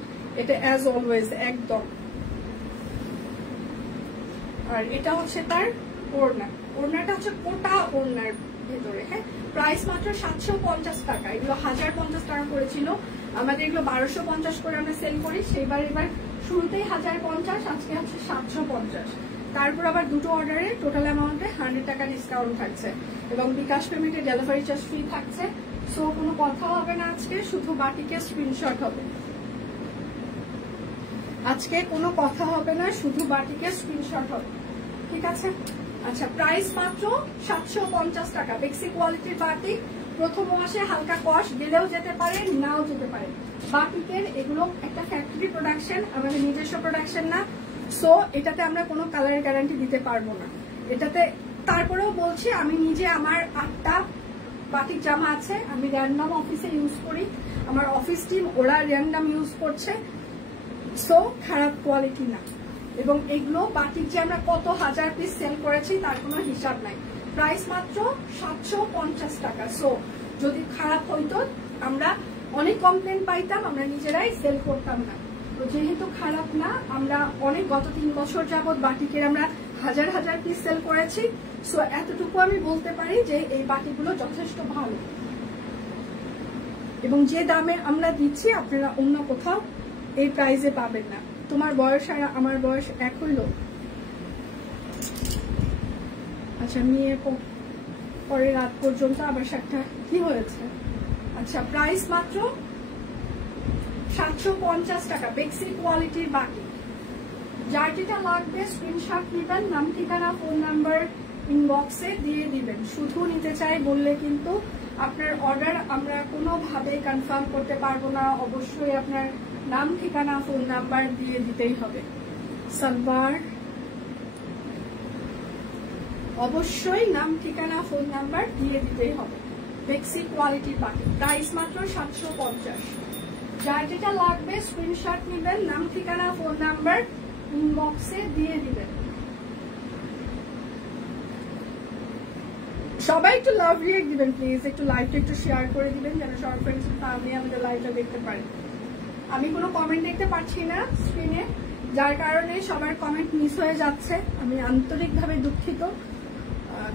এটা অ্যাজ অলওয়েজ একদম। আর এটা হচ্ছে তার ওড়না, ওড়নাটা হচ্ছে কোটা ওড়নার ভেতরে, হ্যাঁ। প্রাইস মাত্র 750 টাকা। এগুলো 1050 টাকা করেছিল, আমাদের এগুলো 1250 করে আমরা সেল করি। সেইবার এবার শুরুতেই 1050, আজকে হচ্ছে 750। তারপর আবার দুটো অর্ডারে টোটাল অ্যামাউন্টে 100 টাকা ডিসকাউন্ট থাকছে এবং বিকাশ পেমেন্টে ডেলিভারি চার্জ ফ্রি থাকছে। সো কোনো কথা হবে না আজকে, শুধু বাটিকের স্ক্রিনশট হবে। আজকে কোনো কথা হবে না, শুধু বাটিকের স্ক্রিনশট হবে, ঠিক আছে। আচ্ছা প্রাইস মাত্র 750 টাকা। বেক্সি কোয়ালিটির বাটিক, প্রথম মাসে হালকা কস্ট দিলেও যেতে পারে, নাও যেতে পারে। বাটিকের এগুলো একটা ফ্যাক্টরি প্রোডাকশন, আমাদের নিজস্ব প্রোডাকশন না। সো এটাতে আমরা কোনো কালার গ্যারান্টি দিতে পারবো না এটাতে। তারপরেও বলছি, আমি নিজে আমার 8টা বাটিক জামা আছে, আমি র্যান্ডম অফিসে ইউজ করি, আমার অফিস টিম ওরা র্যান্ডম ইউজ করছে। সো খারাপ কোয়ালিটি না। এবং এগুলো বাটিক যে আমরা কত হাজার পিস সেল করেছি তার কোনো হিসাব নাই। প্রাইস মাত্র 750 টাকা। সো যদি খারাপ হইতো আমরা অনেক কমপ্লেন পাইতাম, আমরা নিজেরাই সেল করতাম না। তো যেহেতু খারাপ না, আমরা অনেক গত 3 বছর যাবৎ বাটিকের আমরা হাজার হাজার পিস সেল করেছি। সো এতটুকু আমি বলতে পারি যে এই বাটিকগুলো যথেষ্ট ভালো এবং যে দামে আমরা দিচ্ছি আপনারা অন্য কোথাও এই প্রাইসে পাবেন না। তোমার বয়স আর আমার বয়স এক হইল। আচ্ছা মেয়ে পরে রাত পর্যন্ত আবার একটা কি হয়েছে। আচ্ছা প্রাইস মাত্র 750 টাকা বেক্সি কোয়ালিটির বাটিক। যার যেটা লাগবে স্ক্রিনশট নেবেন, নাম ঠিকানা ফোন নাম্বার ইনবক্সে দিয়ে দিবেন। শুধু নিতে চাই বললে কিন্তু আপনার অর্ডার আমরা কোনোভাবে কনফার্ম করতে পারবো না, অবশ্যই আপনার নাম ঠিকানা ফোন নাম্বার দিয়ে দিতেই হবে। সালোয়ার অবশ্যই নাম ঠিকানা ফোন নাম্বার দিয়ে দিতেই হবে। বেক্সি কোয়ালিটির বাটিক, প্রাইস মাত্র 750। যার যেটা লাগবে স্ক্রিনশট নেবেন, নাম ঠিকানা ফোন নাম্বার ইনবক্সে দিয়ে দিবেন। সবাই একটু লাভ রিয়েক্ট দিবেন প্লিজ, একটু লাইভটা একটু শেয়ার করে দিবেন যেন সব ফ্রেন্ডস ফ্যামিলি আমাদের লাইভটা দেখতে পারে। আমি কোনো কমেন্ট দেখতে পাচ্ছি না স্ক্রিনে, যার কারণে সবার কমেন্ট মিস হয়ে যাচ্ছে। আমি আন্তরিকভাবে দুঃখিত।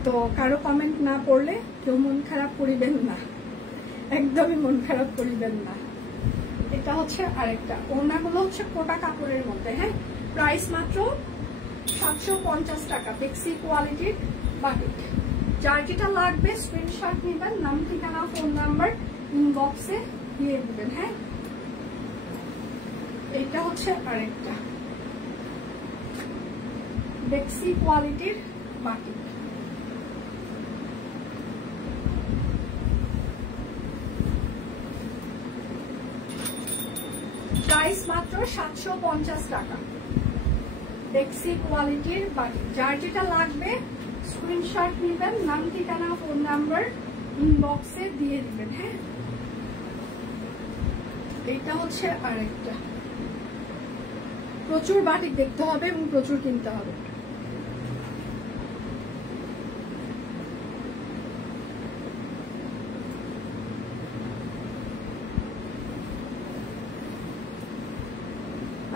তো কারো কমেন্ট না পড়লে কেউ মন খারাপ করিবেন না, একদমই মন খারাপ করিবেন না। এটা হচ্ছে আরেকটা, ওড়নাগুলো হচ্ছে কোটা কাপড়ের মধ্যে। হ্যাঁ, প্রাইস মাত্র 750 টাকা বেক্সি কোয়ালিটির বাটিক। যার যেটা লাগবে স্ক্রিনশট নেবেন, নাম ঠিকানা ফোন নাম্বার ইনবক্সে দিয়ে দিবেন। হ্যাঁ, এটা হচ্ছে আরেকটা বেক্সি কোয়ালিটির বাটিক। প্রাইস মাত্র 750 টাকা বেক্সি কোয়ালিটির বাটিক। যার যেটা লাগবে স্ক্রিনশট নেবেন, নাম ঠিকানা ফোন নাম্বার ইনবক্সে দিয়ে দিবেন। হ্যাঁ, এটা হচ্ছে আরেকটা। প্রচুর বাটিক দেখতে হবে এবং প্রচুর কিনতে হবে।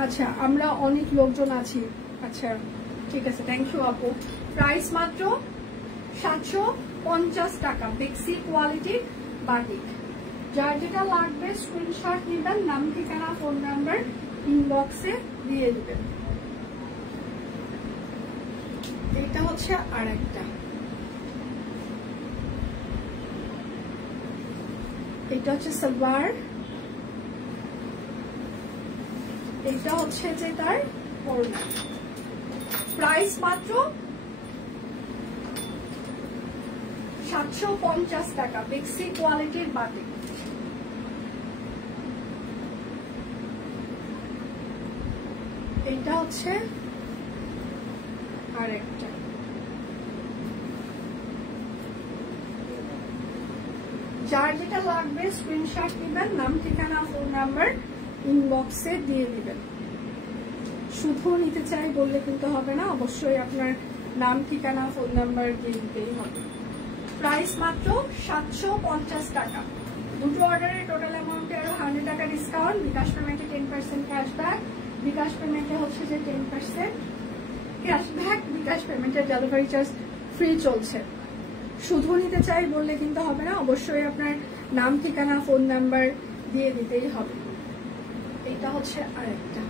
আচ্ছা, আমরা অনেক লোকজন আছি। আচ্ছা ঠিক আছে, থ্যাংক ইউ আপু। প্রাইস মাত্র 750 টাকা বেক্সি কোয়ালিটির বাটিক। যার যেটা লাগবে স্ক্রিনশট নেবেন, নাম ঠিকানা ফোন নাম্বার ইনবক্সে দিয়ে দিবেন। এটা হচ্ছে আরেকটা, এটা হচ্ছে সালোয়ার, এটা হচ্ছে যে তার ওড়না। প্রাইস মাত্র 750 টাকা বেক্সি কোয়ালিটির বাটিক। এটা হচ্ছে আরেকটা, যার যেটা লাগবে স্ক্রিনশট নেবেন, নাম ঠিকানা ফোন নাম্বার ইনবক্সে দিয়ে দিবেন। শুধু নিতে চাই বললে কিন্তু হবে না, অবশ্যই আপনার নাম ঠিকানা ফোন নাম্বার দিয়ে দিতেই হবে। প্রাইস মাত্র 750 টাকা। দুটো অর্ডারের টোটাল অ্যামাউন্টে আরো 100 টাকা ডিসকাউন্ট। বিকাশ পেমেন্টে 10% ক্যাশব্যাক, বিকাশ পেমেন্টে হচ্ছে যে 10% ক্যাশব্যাক, বিকাশ পেমেন্টের ডেলিভারি চার্জ ফ্রি চলছে। শুধু নিতে চাই বললে কিন্তু হবে না, অবশ্যই আপনার নাম ঠিকানা ফোন নাম্বার দিয়ে দিতেই হবে। এটা হচ্ছে আরেকটা,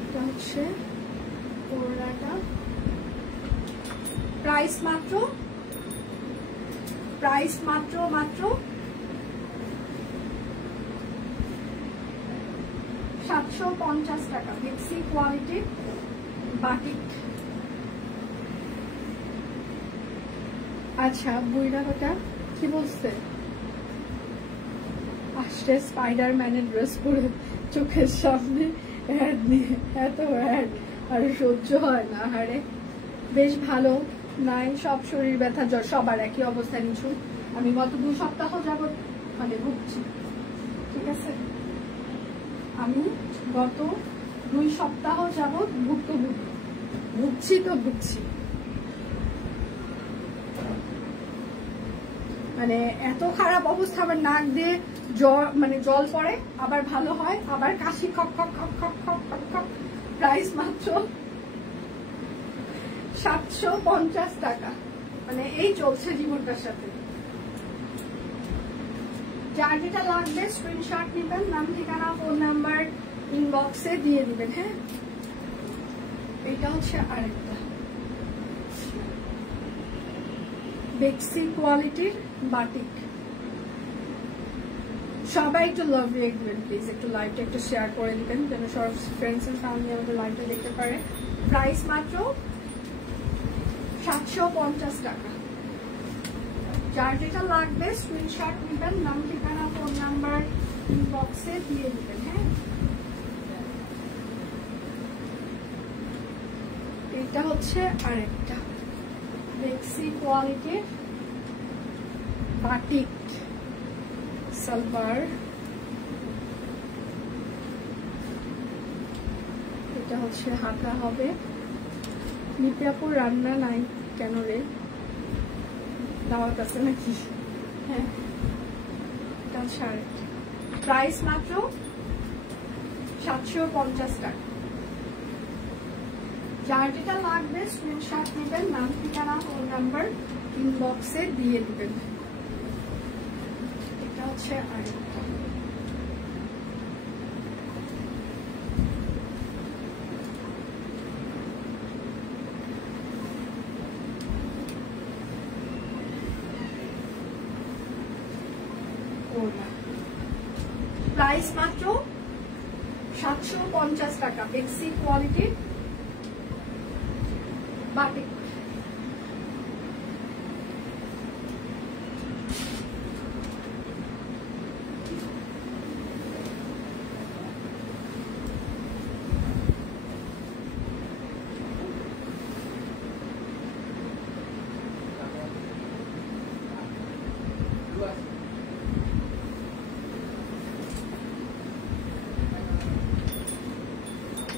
এটা হচ্ছে ওড়নাটা। প্রাইস মাত্র 750 টাকা বেক্সি কোয়ালিটির বাটিক। আচ্ছা, বুইরাটা কি বলছে? আসছে স্পাইডারম্যানের ড্রেস পরে চোখের সামনে অ্যাড নিয়ে, এত অ্যাড আর সহ্য হয় না। আরে বেশ ভালো নাই, সব শরীর ব্যথা জ্বর সবার একই অবস্থা নিচু। আমি গত 2 সপ্তাহ যাবত মানে ভুগছি, ঠিক আছে? আমি গত 2 সপ্তাহ যাবত ভুগছি। মানে এত খারাপ অবস্থা, আবার নাক দিয়ে জল পড়ে, আবার ভালো হয়, আবার কাশি খক খক খক খক খক খক খক। প্রাইস মাত্র 750 টাকা। মানে এই চলছে জীবনটার সাথে। যার যেটা লাগবে স্ক্রিনশট নেবেন, নাম ঠিকানা ফোন নাম্বার ইনবক্সে দিয়ে দিবেন। হ্যাঁ, এটা হচ্ছে আরেকটা বেক্সি কোয়ালিটির বাটিক। সবাই একটু লাভ রাখবেন প্লিজ, একটু লাইভটা একটু শেয়ার করে দিবেন যেন সব ফ্রেন্ডস এন্ড ফ্যামিলি আমাদের লাইভটা দেখতে পারে। প্রাইস মাত্র 750 টাকা। যার যেটা লাগবে স্ক্রিনশট নেবেন, নাম ঠিকানা ফোন নাম্বার ইনবক্সে দিয়ে দিবেন। হ্যাঁ, এটা হচ্ছে আরেকটা বেক্সি কোয়ালিটির বাটিক সালভার। এটা হচ্ছে হাতা হবে। নিপিয়াপুর রান্না নাই কেন রে, দাওয়াত আছে নাকি? হ্যাঁ, এটা হচ্ছে আরেকটা। প্রাইস মাত্র 750 টাকা। যার যেটা লাগবে স্ক্রিনশট নেবেন, নাম ঠিকানা ফোন নাম্বার ইনবক্সে দিয়ে দিবেন। এটা হচ্ছে আরেকটা। প্রাইস মাত্র 750 টাকা। বেক্সি কোয়ালিটির বাটিক।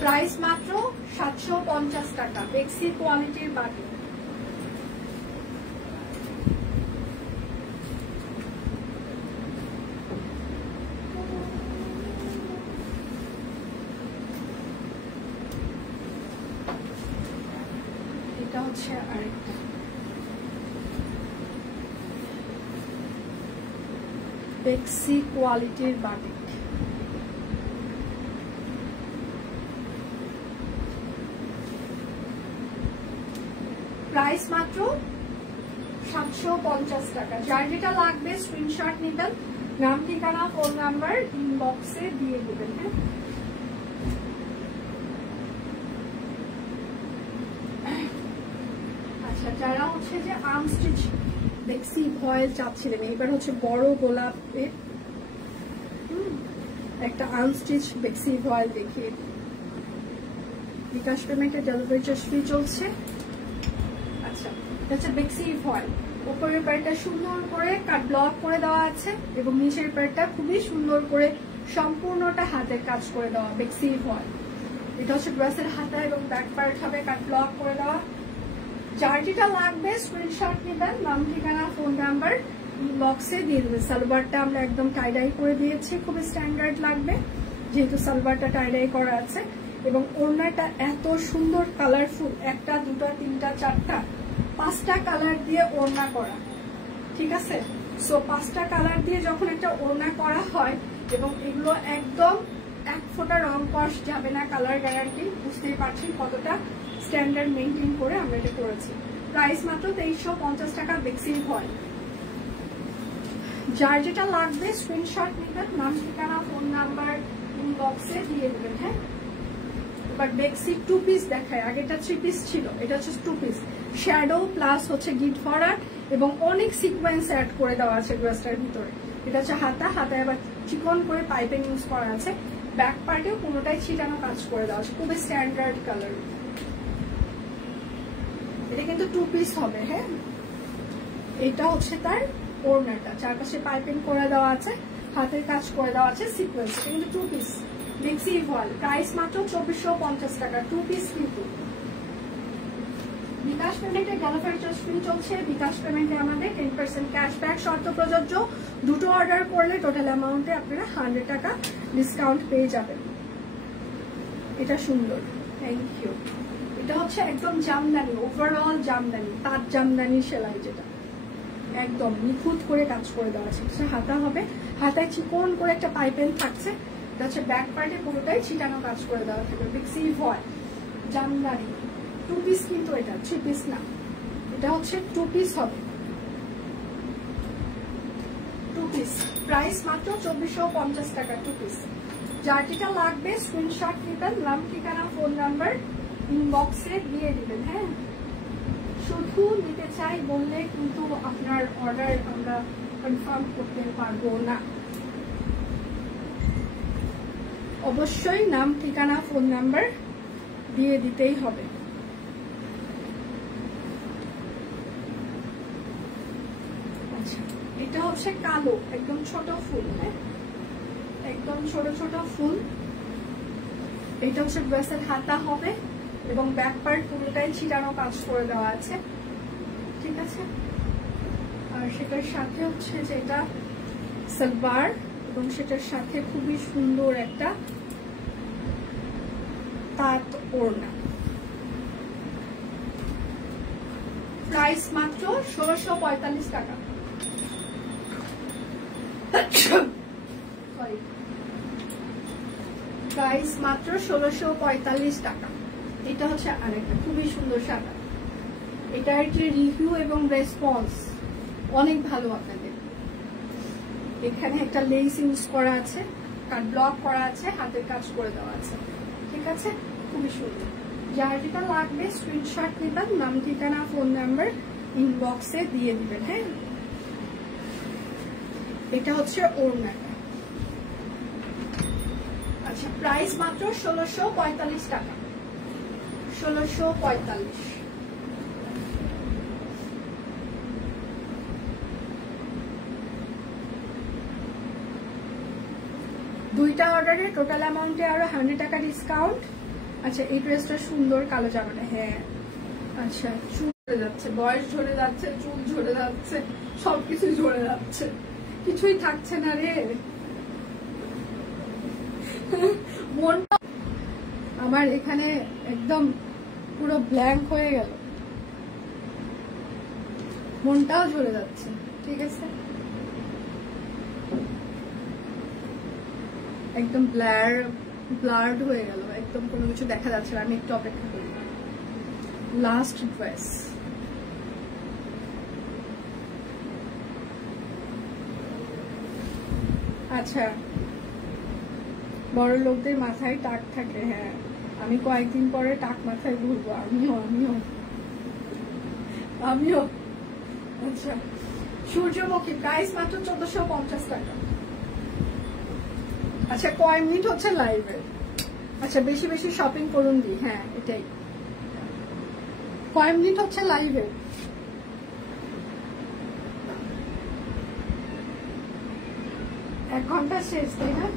প্রাইস মাত্র 750 টাকা। বেক্সি কোয়ালিটির বাটি। এটা হচ্ছে আরেকটা বেক্সি কোয়ালিটির বাটি। প্রাইস মাত্র 750 টাকা। যার যেটা লাগবে স্ক্রিনশট নিবেন, নাম ঠিকানা ফোন নাম্বার ইনবক্সে দিয়ে দিবেন। হ্যাঁ, আচ্ছা, যারা হচ্ছে যে আর্মস্টিচ বেক্সি ভয়েল চাচ্ছিলেন, এবার হচ্ছে বড় গোলাপের একটা আর্মস্টিচ বেক্সি ভয়েল দেখিয়ে। বিকাশ পেমেন্টের ডেলিভারি চার্জ ফ্রি চলছে। আচ্ছা, এটা হচ্ছে বেক্সি ভয়েল। উপরের প্যাডটা সুন্দর করে কাট ব্লক করে দেওয়া আছে এবং নিচের প্যাডটা খুবই সুন্দর করে সম্পূর্ণটা হাতের কাজ করে দেওয়া বেক্সি ভয়েল। এটা হচ্ছে ড্রেসের হাতা এবং ব্যাক পার্ট হবে কাট ব্লক করে দেওয়া। যার যেটা লাগবে স্ক্রিনশট নেবেন, নাম ঠিকানা ফোন নাম্বার ইনবক্সে দিয়ে দেবেন। সালোয়ারটা আমরা একদম টাইডাই করে দিয়েছি, খুবই স্ট্যান্ডার্ড লাগবে যেহেতু সালোয়ারটা টাইডাই করা আছে। এবং ওড়নাটা এত সুন্দর কালারফুল, একটা দুটা তিনটা চারটা 5টা কালার দিয়ে ওড়না করা। ঠিক আছে, সো 5টা কালার দিয়ে যখন একটা ওড়না করা হয় এবং এগুলো একদম 1 ফোঁটা রং কষ যাবে না, কালার গ্যারান্টি। বুঝতেই পারছেন কতটা স্ট্যান্ডার্ড মেনটেন করে আমরা এটা করেছি। প্রাইস মাত্র 2350 টাকা বেক্সি ভয়েল। যার যেটা লাগবে স্ক্রিনশট নেবেন, নাম ঠিকানা ফোন নাম্বার ইনবক্সে দিয়ে দেবেন। হ্যাঁ, এবার বেক্সি 2 পিস দেখায়। আগেটা 3 পিস ছিল, এটা হচ্ছে 2 পিস। শ্যাডো প্লাস হচ্ছে গিট ভরাট এবং অনেক সিকোয়েন্স অ্যাড করে দেওয়া আছে ড্রেসটার ভিতরে। এটা হচ্ছে হাতা, হাতায় আবার চিকন করে পাইপিং ইউজ করা আছে। ব্যাক পার্টেও কোনোটাই ছিটানো কাজ করে দেওয়া আছে, খুবই স্ট্যান্ডার্ড কালার। এটা কিন্তু 2 পিস হবে। হ্যাঁ, এটা হচ্ছে তার ওড়নাটা, চারপাশে পাইপিং করে দেওয়া আছে, হাতের কাজ করে দেওয়া আছে সিকোয়েন্স। এটা কিন্তু 2 পিস বেক্সি ভয়েল। প্রাইস মাত্র 2450 টাকা। 2 পিস কিন্তু। বিকাশ পেমেন্টে ডেলিভারি চার্জ ফ্রি চলছে। বিকাশ পেমেন্টে আমাদের 10% ক্যাশব্যাক শর্ত প্রযোজ্য। দুটো অর্ডার করলে টোটাল অ্যামাউন্টে আপনারা 100 টাকা ডিসকাউন্ট পেয়ে যাবেন। এটা সুন্দর, থ্যাংক ইউ। এটা হচ্ছে একদম জামদানি, ওভারঅল জামদানি, তাঁত জামদানি সেলাই, যেটা একদম নিখুঁত করে কাজ করে দেওয়া আছে। হাতা হবে, হাতায় চিকন করে একটা পাইপেন থাকছে। এটা হচ্ছে ব্যাক পার্টে পুরোটাই ছিটানো কাজ করে দেওয়া থাকবে। বেক্সি ভয়েল জামদানি 2 পিস কিন্তু, এটা 3 পিস না, এটা হচ্ছে 2 পিস হবে। পিস, প্রাইস মাত্র 2450 টাকা 2 পিস। যার যেটা লাগবে স্ক্রিনশট নিবেন, নাম ঠিকানা ফোন নাম্বার ইনবক্সে দিয়ে দিবেন। হ্যাঁ, শুধু নিতে চাই বললে কিন্তু আপনার অর্ডার আমরা কনফার্ম করতে পারবো না। অবশ্যই নাম ঠিকানা ফোন নাম্বার দিয়ে দিতেই হবে। আচ্ছা, এটা হচ্ছে কালো, একদম ছোট ফুল। হ্যাঁ, একদম ছোট ছোট ফুল। এটা হচ্ছে ড্রেসের হাতা হবে এবং ব্যাক পার্ট পুরোটাই ছিটানো কাজ করে দেওয়া আছে, ঠিক আছে। আর সেটার সাথে হচ্ছে যেটা সালোয়ার এবং সেটার সাথে খুবই সুন্দর একটা তাঁত ওড়না। প্রাইস মাত্র 1645 টাকা। প্রাইস মাত্র 1645 টাকা। এটা হচ্ছে আরেকটা খুবই সুন্দর সাদা। এটার যে রিভিউ এবং রেসপন্স অনেক ভালো আপনাদের। এখানে একটা লেস ইউজ করা আছে, কাট ব্লক করা আছে, হাতের কাজ করে দেওয়া আছে, ঠিক আছে, খুবই সুন্দর। যার যেটা লাগবে স্ক্রিনশট নেবেন, নাম ঠিকানা ফোন নাম্বার ইনবক্সে দিয়ে দিবেন। হ্যাঁ, এটা হচ্ছে ওড়নাটা। আচ্ছা, প্রাইস মাত্র 1645 টাকা। 1645। দুইটা অর্ডারে টোটাল অ্যামাউন্টে আরো 100 টাকা ডিসকাউন্ট। আচ্ছা, এই ড্রেসটা সুন্দর, কালো জামাটা। হ্যাঁ, আচ্ছা, চুল ঝরে যাচ্ছে, বয়স ঝরে যাচ্ছে, চুল ঝরে যাচ্ছে, সবকিছু ঝরে যাচ্ছে, কিছুই থাকছে না রে। মনটা আমার এখানে একদম পুরো ব্ল্যাঙ্ক হয়ে গেল, মনটাও ঝরে যাচ্ছে, ঠিক আছে, একদম ব্লার্ড হয়ে গেল, একদম কোনো কিছু দেখা যাচ্ছে না। আমি একটু অপেক্ষা করি। Last dress. আচ্ছা, বড় লোকদের মাথায় টাক থাকে। হ্যাঁ, আমি কয়েকদিন পরে টাক মাথায় ঘুরবো। আমিও। আচ্ছা, সূর্যমুখী, প্রাইস মাত্র 1450 টাকা। আচ্ছা, কয় মিনিট হচ্ছে লাইভে? আচ্ছা, বেশি বেশি শপিং করুন দি। হ্যাঁ, এটাই। কয় মিনিট হচ্ছে লাইভে? এক ঘন্টা শেষ, তাই না?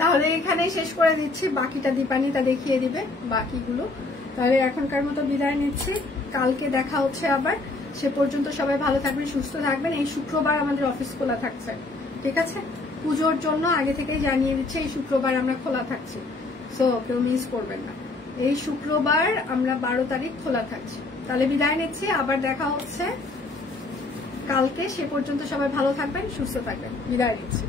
তাহলে এখানে শেষ করে দিচ্ছি, বাকিটা দীপানিতা দেখিয়ে দিবে বাকিগুলো। তাহলে এখনকার মতো বিদায় নিচ্ছি, কালকে দেখা হচ্ছে আবার। সে পর্যন্ত সবাই ভালো থাকবেন, সুস্থ থাকবেন। এই শুক্রবার আমাদের অফিস খোলা থাকছে, ঠিক আছে। পুজোর জন্য আগে থেকেই জানিয়ে দিচ্ছে, এই শুক্রবার আমরা খোলা থাকছি, সো কেউ মিস করবেন না। এই শুক্রবার আমরা 12 তারিখ খোলা থাকছি। তাহলে বিদায় নিচ্ছি, আবার দেখা হচ্ছে কালকে। সে পর্যন্ত সবাই ভালো থাকবেন, সুস্থ থাকবেন, বিদায় নিচ্ছি।